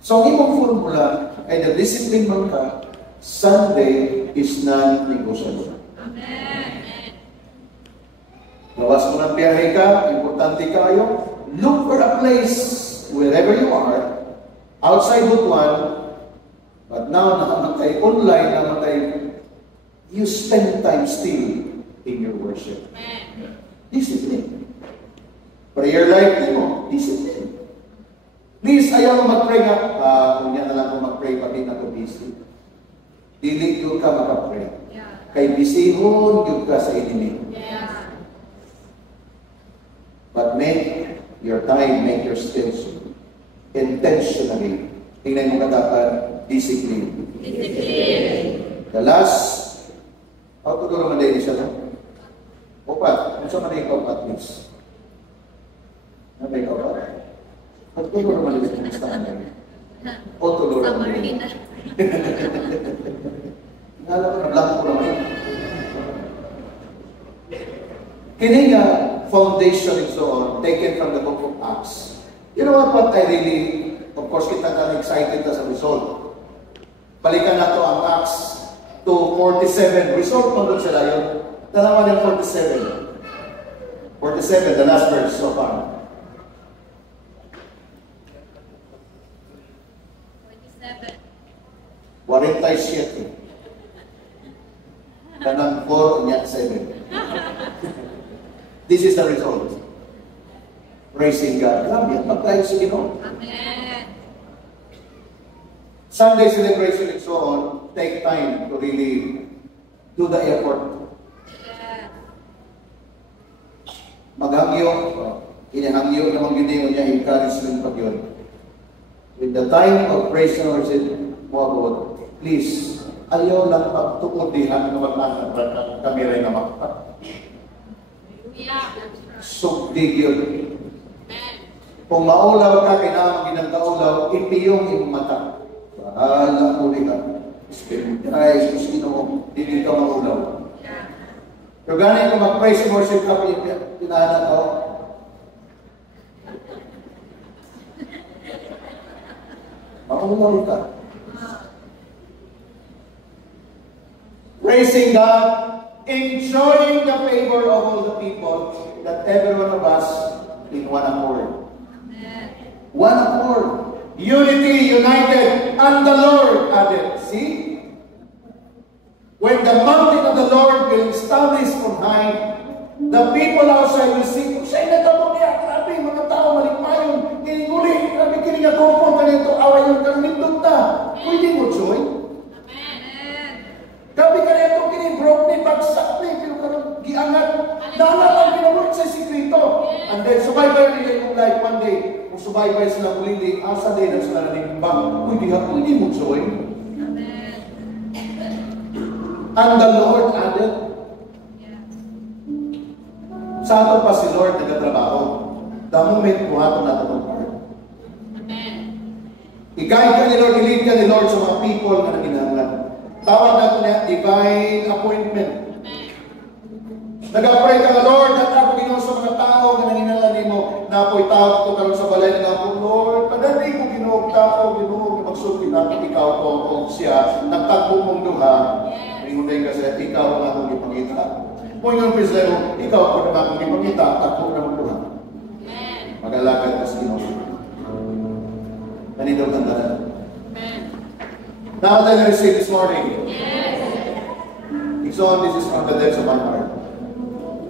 So, ang imong formula ay the discipline mo ka, Sunday is non-negotiable. Lawas mo ng biyahe ka, importante kayo, look for a place wherever you are, outside Butuan, but now naman tayo online, naman tayo, you spend time still in your worship. Discipline. Prayer life mo, discipline. Please, ayaw mo mag-pray nga, kung yan na lang kung mag-pray, pati na ito busy. Dili yun ka mag-pray. Kay bisihon, yun ka sa enemy. But make your time, make your skills intentionally. Tingnan mo katapan, discipline. The last, how to do naman din siya, no? Opat, kung saan man ikaw at least. Ano ba ikaw at? At tulo naman din sa listahan. O tulo naman din. Alam ko, nablang ko naman. Kini nga foundation and so on, taken from the book of Acts. You know what I really, of course, kita ka excited sa result. Balikan na to ang Acts 2:47. Result mo doon sila yun. Dalawa ng 47. 47, the last verse so far. This is the result. Praising God. Grabe, at pagkain sa Ginoo. Amen. Sunday celebration and so on, take time to really do the effort. Yes. Maghangyo, inihangyo naman gini niya, encouragement pag yun. With the time of praise and worship, mo please, ayaw lang pagtukod dihan na matang kami rin na makapag. Yeah. Sugdig yun. Amen. Kung maulaw ka, kailangan ginagaulaw, ipiyong iyong mata. Alam mo rin ka. Ay, sus, hindi ka maulaw. Yeah. Pero ganit kung mag-praise and worship ka, pinahanan ako. Maulaw ka. Praising God, enjoying the favor of all the people, that every one of us in one accord. Amen. One accord. Unity, united, and the Lord added. See? When the mountain of the Lord will establish on high, the people outside will sing, siya'y nagkabot niya, grabe, mga tao, maligpayon, kiniguli, grabe, kinigakopon ka nito, away yung karnindot na. Pwede mo join? Amen. Grabe ka nito, kinibroke ni, bagsak ni, pero karong giangat, nanalang pinamot sa sikrito. And then, subaybay nila yung life one day, kung subaybay sila kulili, asa din ang sila nanimbang, pwede mo join? Amen. And the Lord added, Yeah. sa ato pa si Lord nagkatrabaho. The moment buhaton natin ang heart. Amen. I-guide ka ni Lord, i-lead ka ni Lord sa mga people na naginahanglan. Tawag natin niya, divine appointment. Amen. Nag-pray ka na, Lord, at ako Ginoo sa mga tao na nanginahanglan mo, na ako'y tawag ko karon sa balay na ako, Lord, padali ko Ginoo, tao, Ginoo, magsulti natin ikaw ko, o siya, nagtagpo mong duha, Ingunday kasi, ikaw ang akong ipangita. Kung yung Presidente, ikaw ako na akong ipangita, takbo na mong duha. Amen. Mag-alagad ka sa Ginoo. Kanito ang tandanan. Amen. Now that I received this morning, Yes. so this is from the depths of my heart.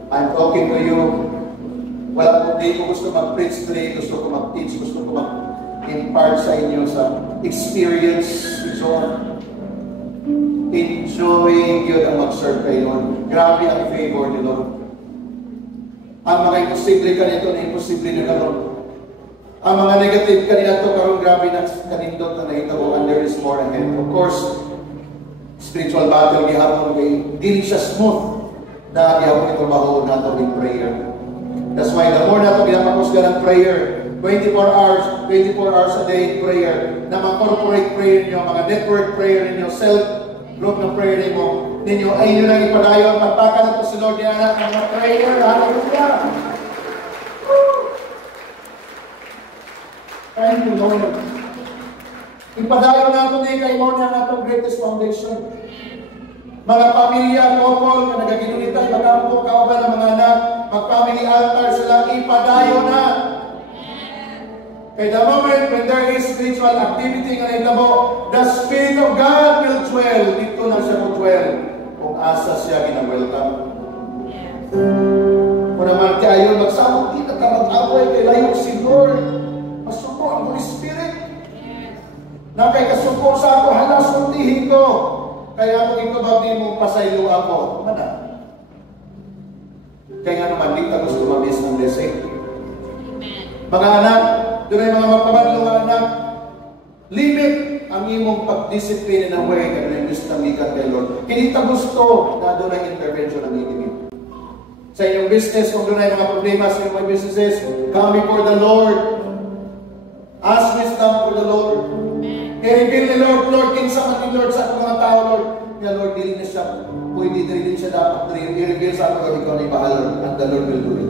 I'm talking to you. Wala po, di ko gusto mag-preach today, gusto ko mag-teach, gusto ko mag-impart sa inyo sa experience, so enjoying yun ang mag-serve kay Lord. Grabe ang favor ni Lord. Ang mga imposible ka nito na imposible na karon. Ang mga negative ka nito karon, grabe na kanindot na nahitabo, and there is more ahead. Of course, spiritual battle gihapon kay dili siya smooth na gihapon ito baho nato in prayer. That's why the more nato ginapakos ng prayer, 24 hours a day prayer, na ma-corporate prayer niyo, mga network prayer niyo, self-group ng prayer ninyo, ay nyo nang ipadayon, pagpakan na po si Lord niya na mga prayer. Hallelujah! Thank you, Lord. Ipadayon nato ni kay mo na atong greatest foundation. Mga pamilya, couple, na nagaginunitay, mag-ampok, kauban ng mga anak, mag-family altar sila, ipadayon na. Kaya the moment when there is spiritual activity nga itabo, the Spirit of God will dwell. Dito na siya will dwell kung asa siya ginag-welcome. Kung naman kayo magsabot, di na ka mag-away kay layo si Lord. Masuko ang Holy Spirit. Na kay kasuko sa ako, halas kuntihin ko. Kaya kung ito ba di mo pasaylo ako, mana? Kaya nga naman, di ka gusto mamiss ng blessing. Mga anak, doon ay mga magpabanlo nga anak, limit ang imong pag-discipline ng way kaya na gusto tamikan kay Lord. Kinita gusto na doon ay intervention ng inimig. Sa inyong business, kung doon ay mga problema sa inyong mga businesses, come before the Lord. Ask wisdom for the Lord. I-reveal ni Lord, Lord, kinsa man ni Lord sa akong mga tao, Lord. Kaya Lord, dili na siya, pwede din siya dapat i-reveal sa ako, ikaw na ibahala, and the Lord will do it.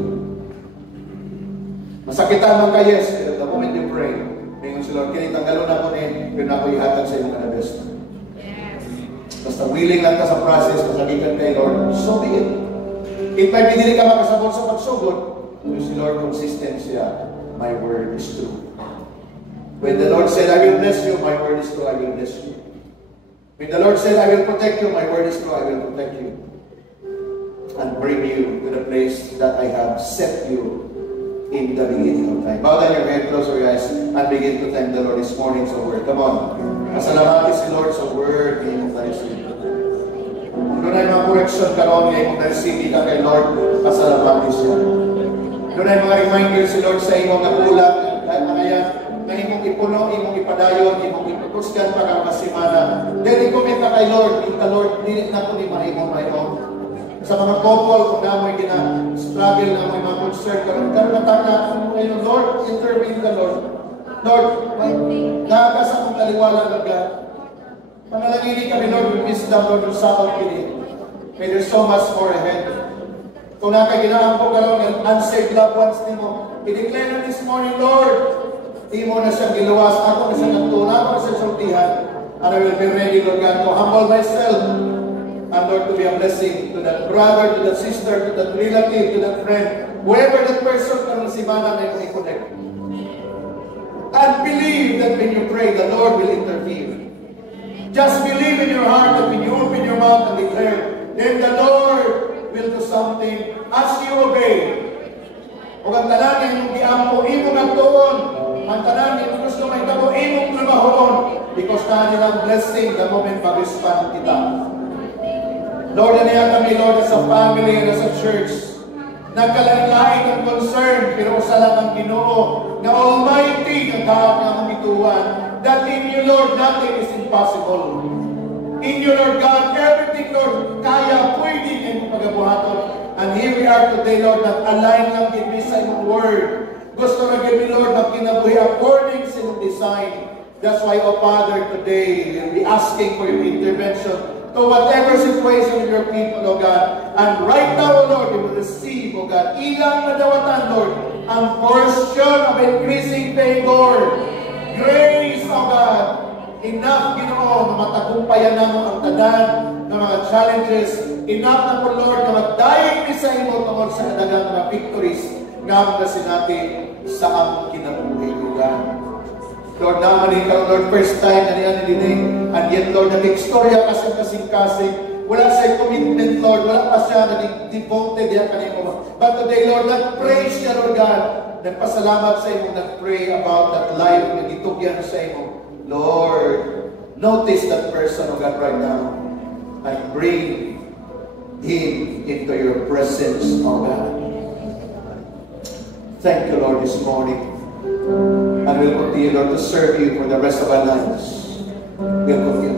Masakitan man ka, yes, pero the moment you pray, ngayon si Lord, kinitanggalon ako pero na ako ihatag sa iyong manabes. Yes. Basta willing lang ka sa process, masakitan kay Lord, so be it. If may pinili ka makasabot sa pagsugod, si Lord, consistent siya, my word is true. When the Lord said, I will bless you, my word is true, I will bless you. When the Lord said, I will protect you, my word is true, I will protect you. And bring you to the place that I have set you in the beginning of time. Bow down your head, close your eyes, and begin to thank the Lord this morning sa word. Come on. Pasalamati si Lord sa word ni imong naisip. Doon ay mga correction karon nga imong naisip ka kay Lord, pasalamati siya. Doon ay mga reminder si Lord sa imong nakulat, kaya na imong ipuno, imong ipadayon, imong iputuskan para masimana. Then i-comment na kay Lord, in the Lord, dinit na ko ni mahimong mayon. Sa mga couple, kung na mo'y struggle na mo'y mga concern, karoon na tanda, ngayon, Lord, intervene ka, Lord. Lord, nakakasa kong kaliwala ng God. Panalangini kami, Lord, with wisdom, Lord, yung sa kini. May there's so much more ahead. Kung nakaginaan ko karoon ng unsaved loved ones ni mo, i-declare na this morning, Lord, di mo na siyang giluwas, ako na siyang nagtuna, ako na siyang sultihan, and I will be ready, Lord God, to humble myself, and Lord, to be a blessing to that brother, to that sister, to that relative, to that friend, whoever that person karoon si Mana na yung i-connect. And believe that when you pray, the Lord will intervene. Just believe in your heart that when you open your mouth and declare, then the Lord will do something as you obey. O ang tanan na yung giampo, imong agtuon, ang tanan na yung gusto may tabo, imong trabahon, because na nilang blessing the moment mag-respond kita. Lord, aniya kami, Lord, as a family and as a church, nagkalain-lain ang concern, pero usa lang ang Ginoo, na Almighty ang kahit nga mamituan, that in you, Lord, nothing is impossible. In you, Lord God, everything, Lord, kaya, pwede ng pagabuhaton. And here we are today, Lord, that align lang din sa imong word. Gusto na gini, Lord, na kinabuhi according sa imong design. That's why, O Father, today, we'll be asking for your intervention to whatever situation of your people, O God. And right now, O Lord, you will receive, O God, ilang madawatan, Lord, ang portion of increasing favor, grace, O God. Enough, Ginoo, na matagumpayan na mo ang tanan ng mga challenges. Enough na po, Lord, na magdayag ni sa imo tungkol sa kadagang mga victories nga magasin natin sa among kinabuhi, O God. Lord, naman ikaw, Lord, first time na niya nidinig, and yet, Lord, nag-ekstorya kasing-kasing-kasing, wala siyang commitment, Lord, wala pa siya, nag-devoted yan kanimo. But today, Lord, nag-praise siya, Lord God, nagpasalamat sa imo, nag-pray about that life, nag-itugyan sa imo. Lord, notice that person, O God, right now, and bring him into your presence, O God. Thank you, Lord, this morning. And we'll continue, Lord, to serve you for the rest of our lives. We'll continue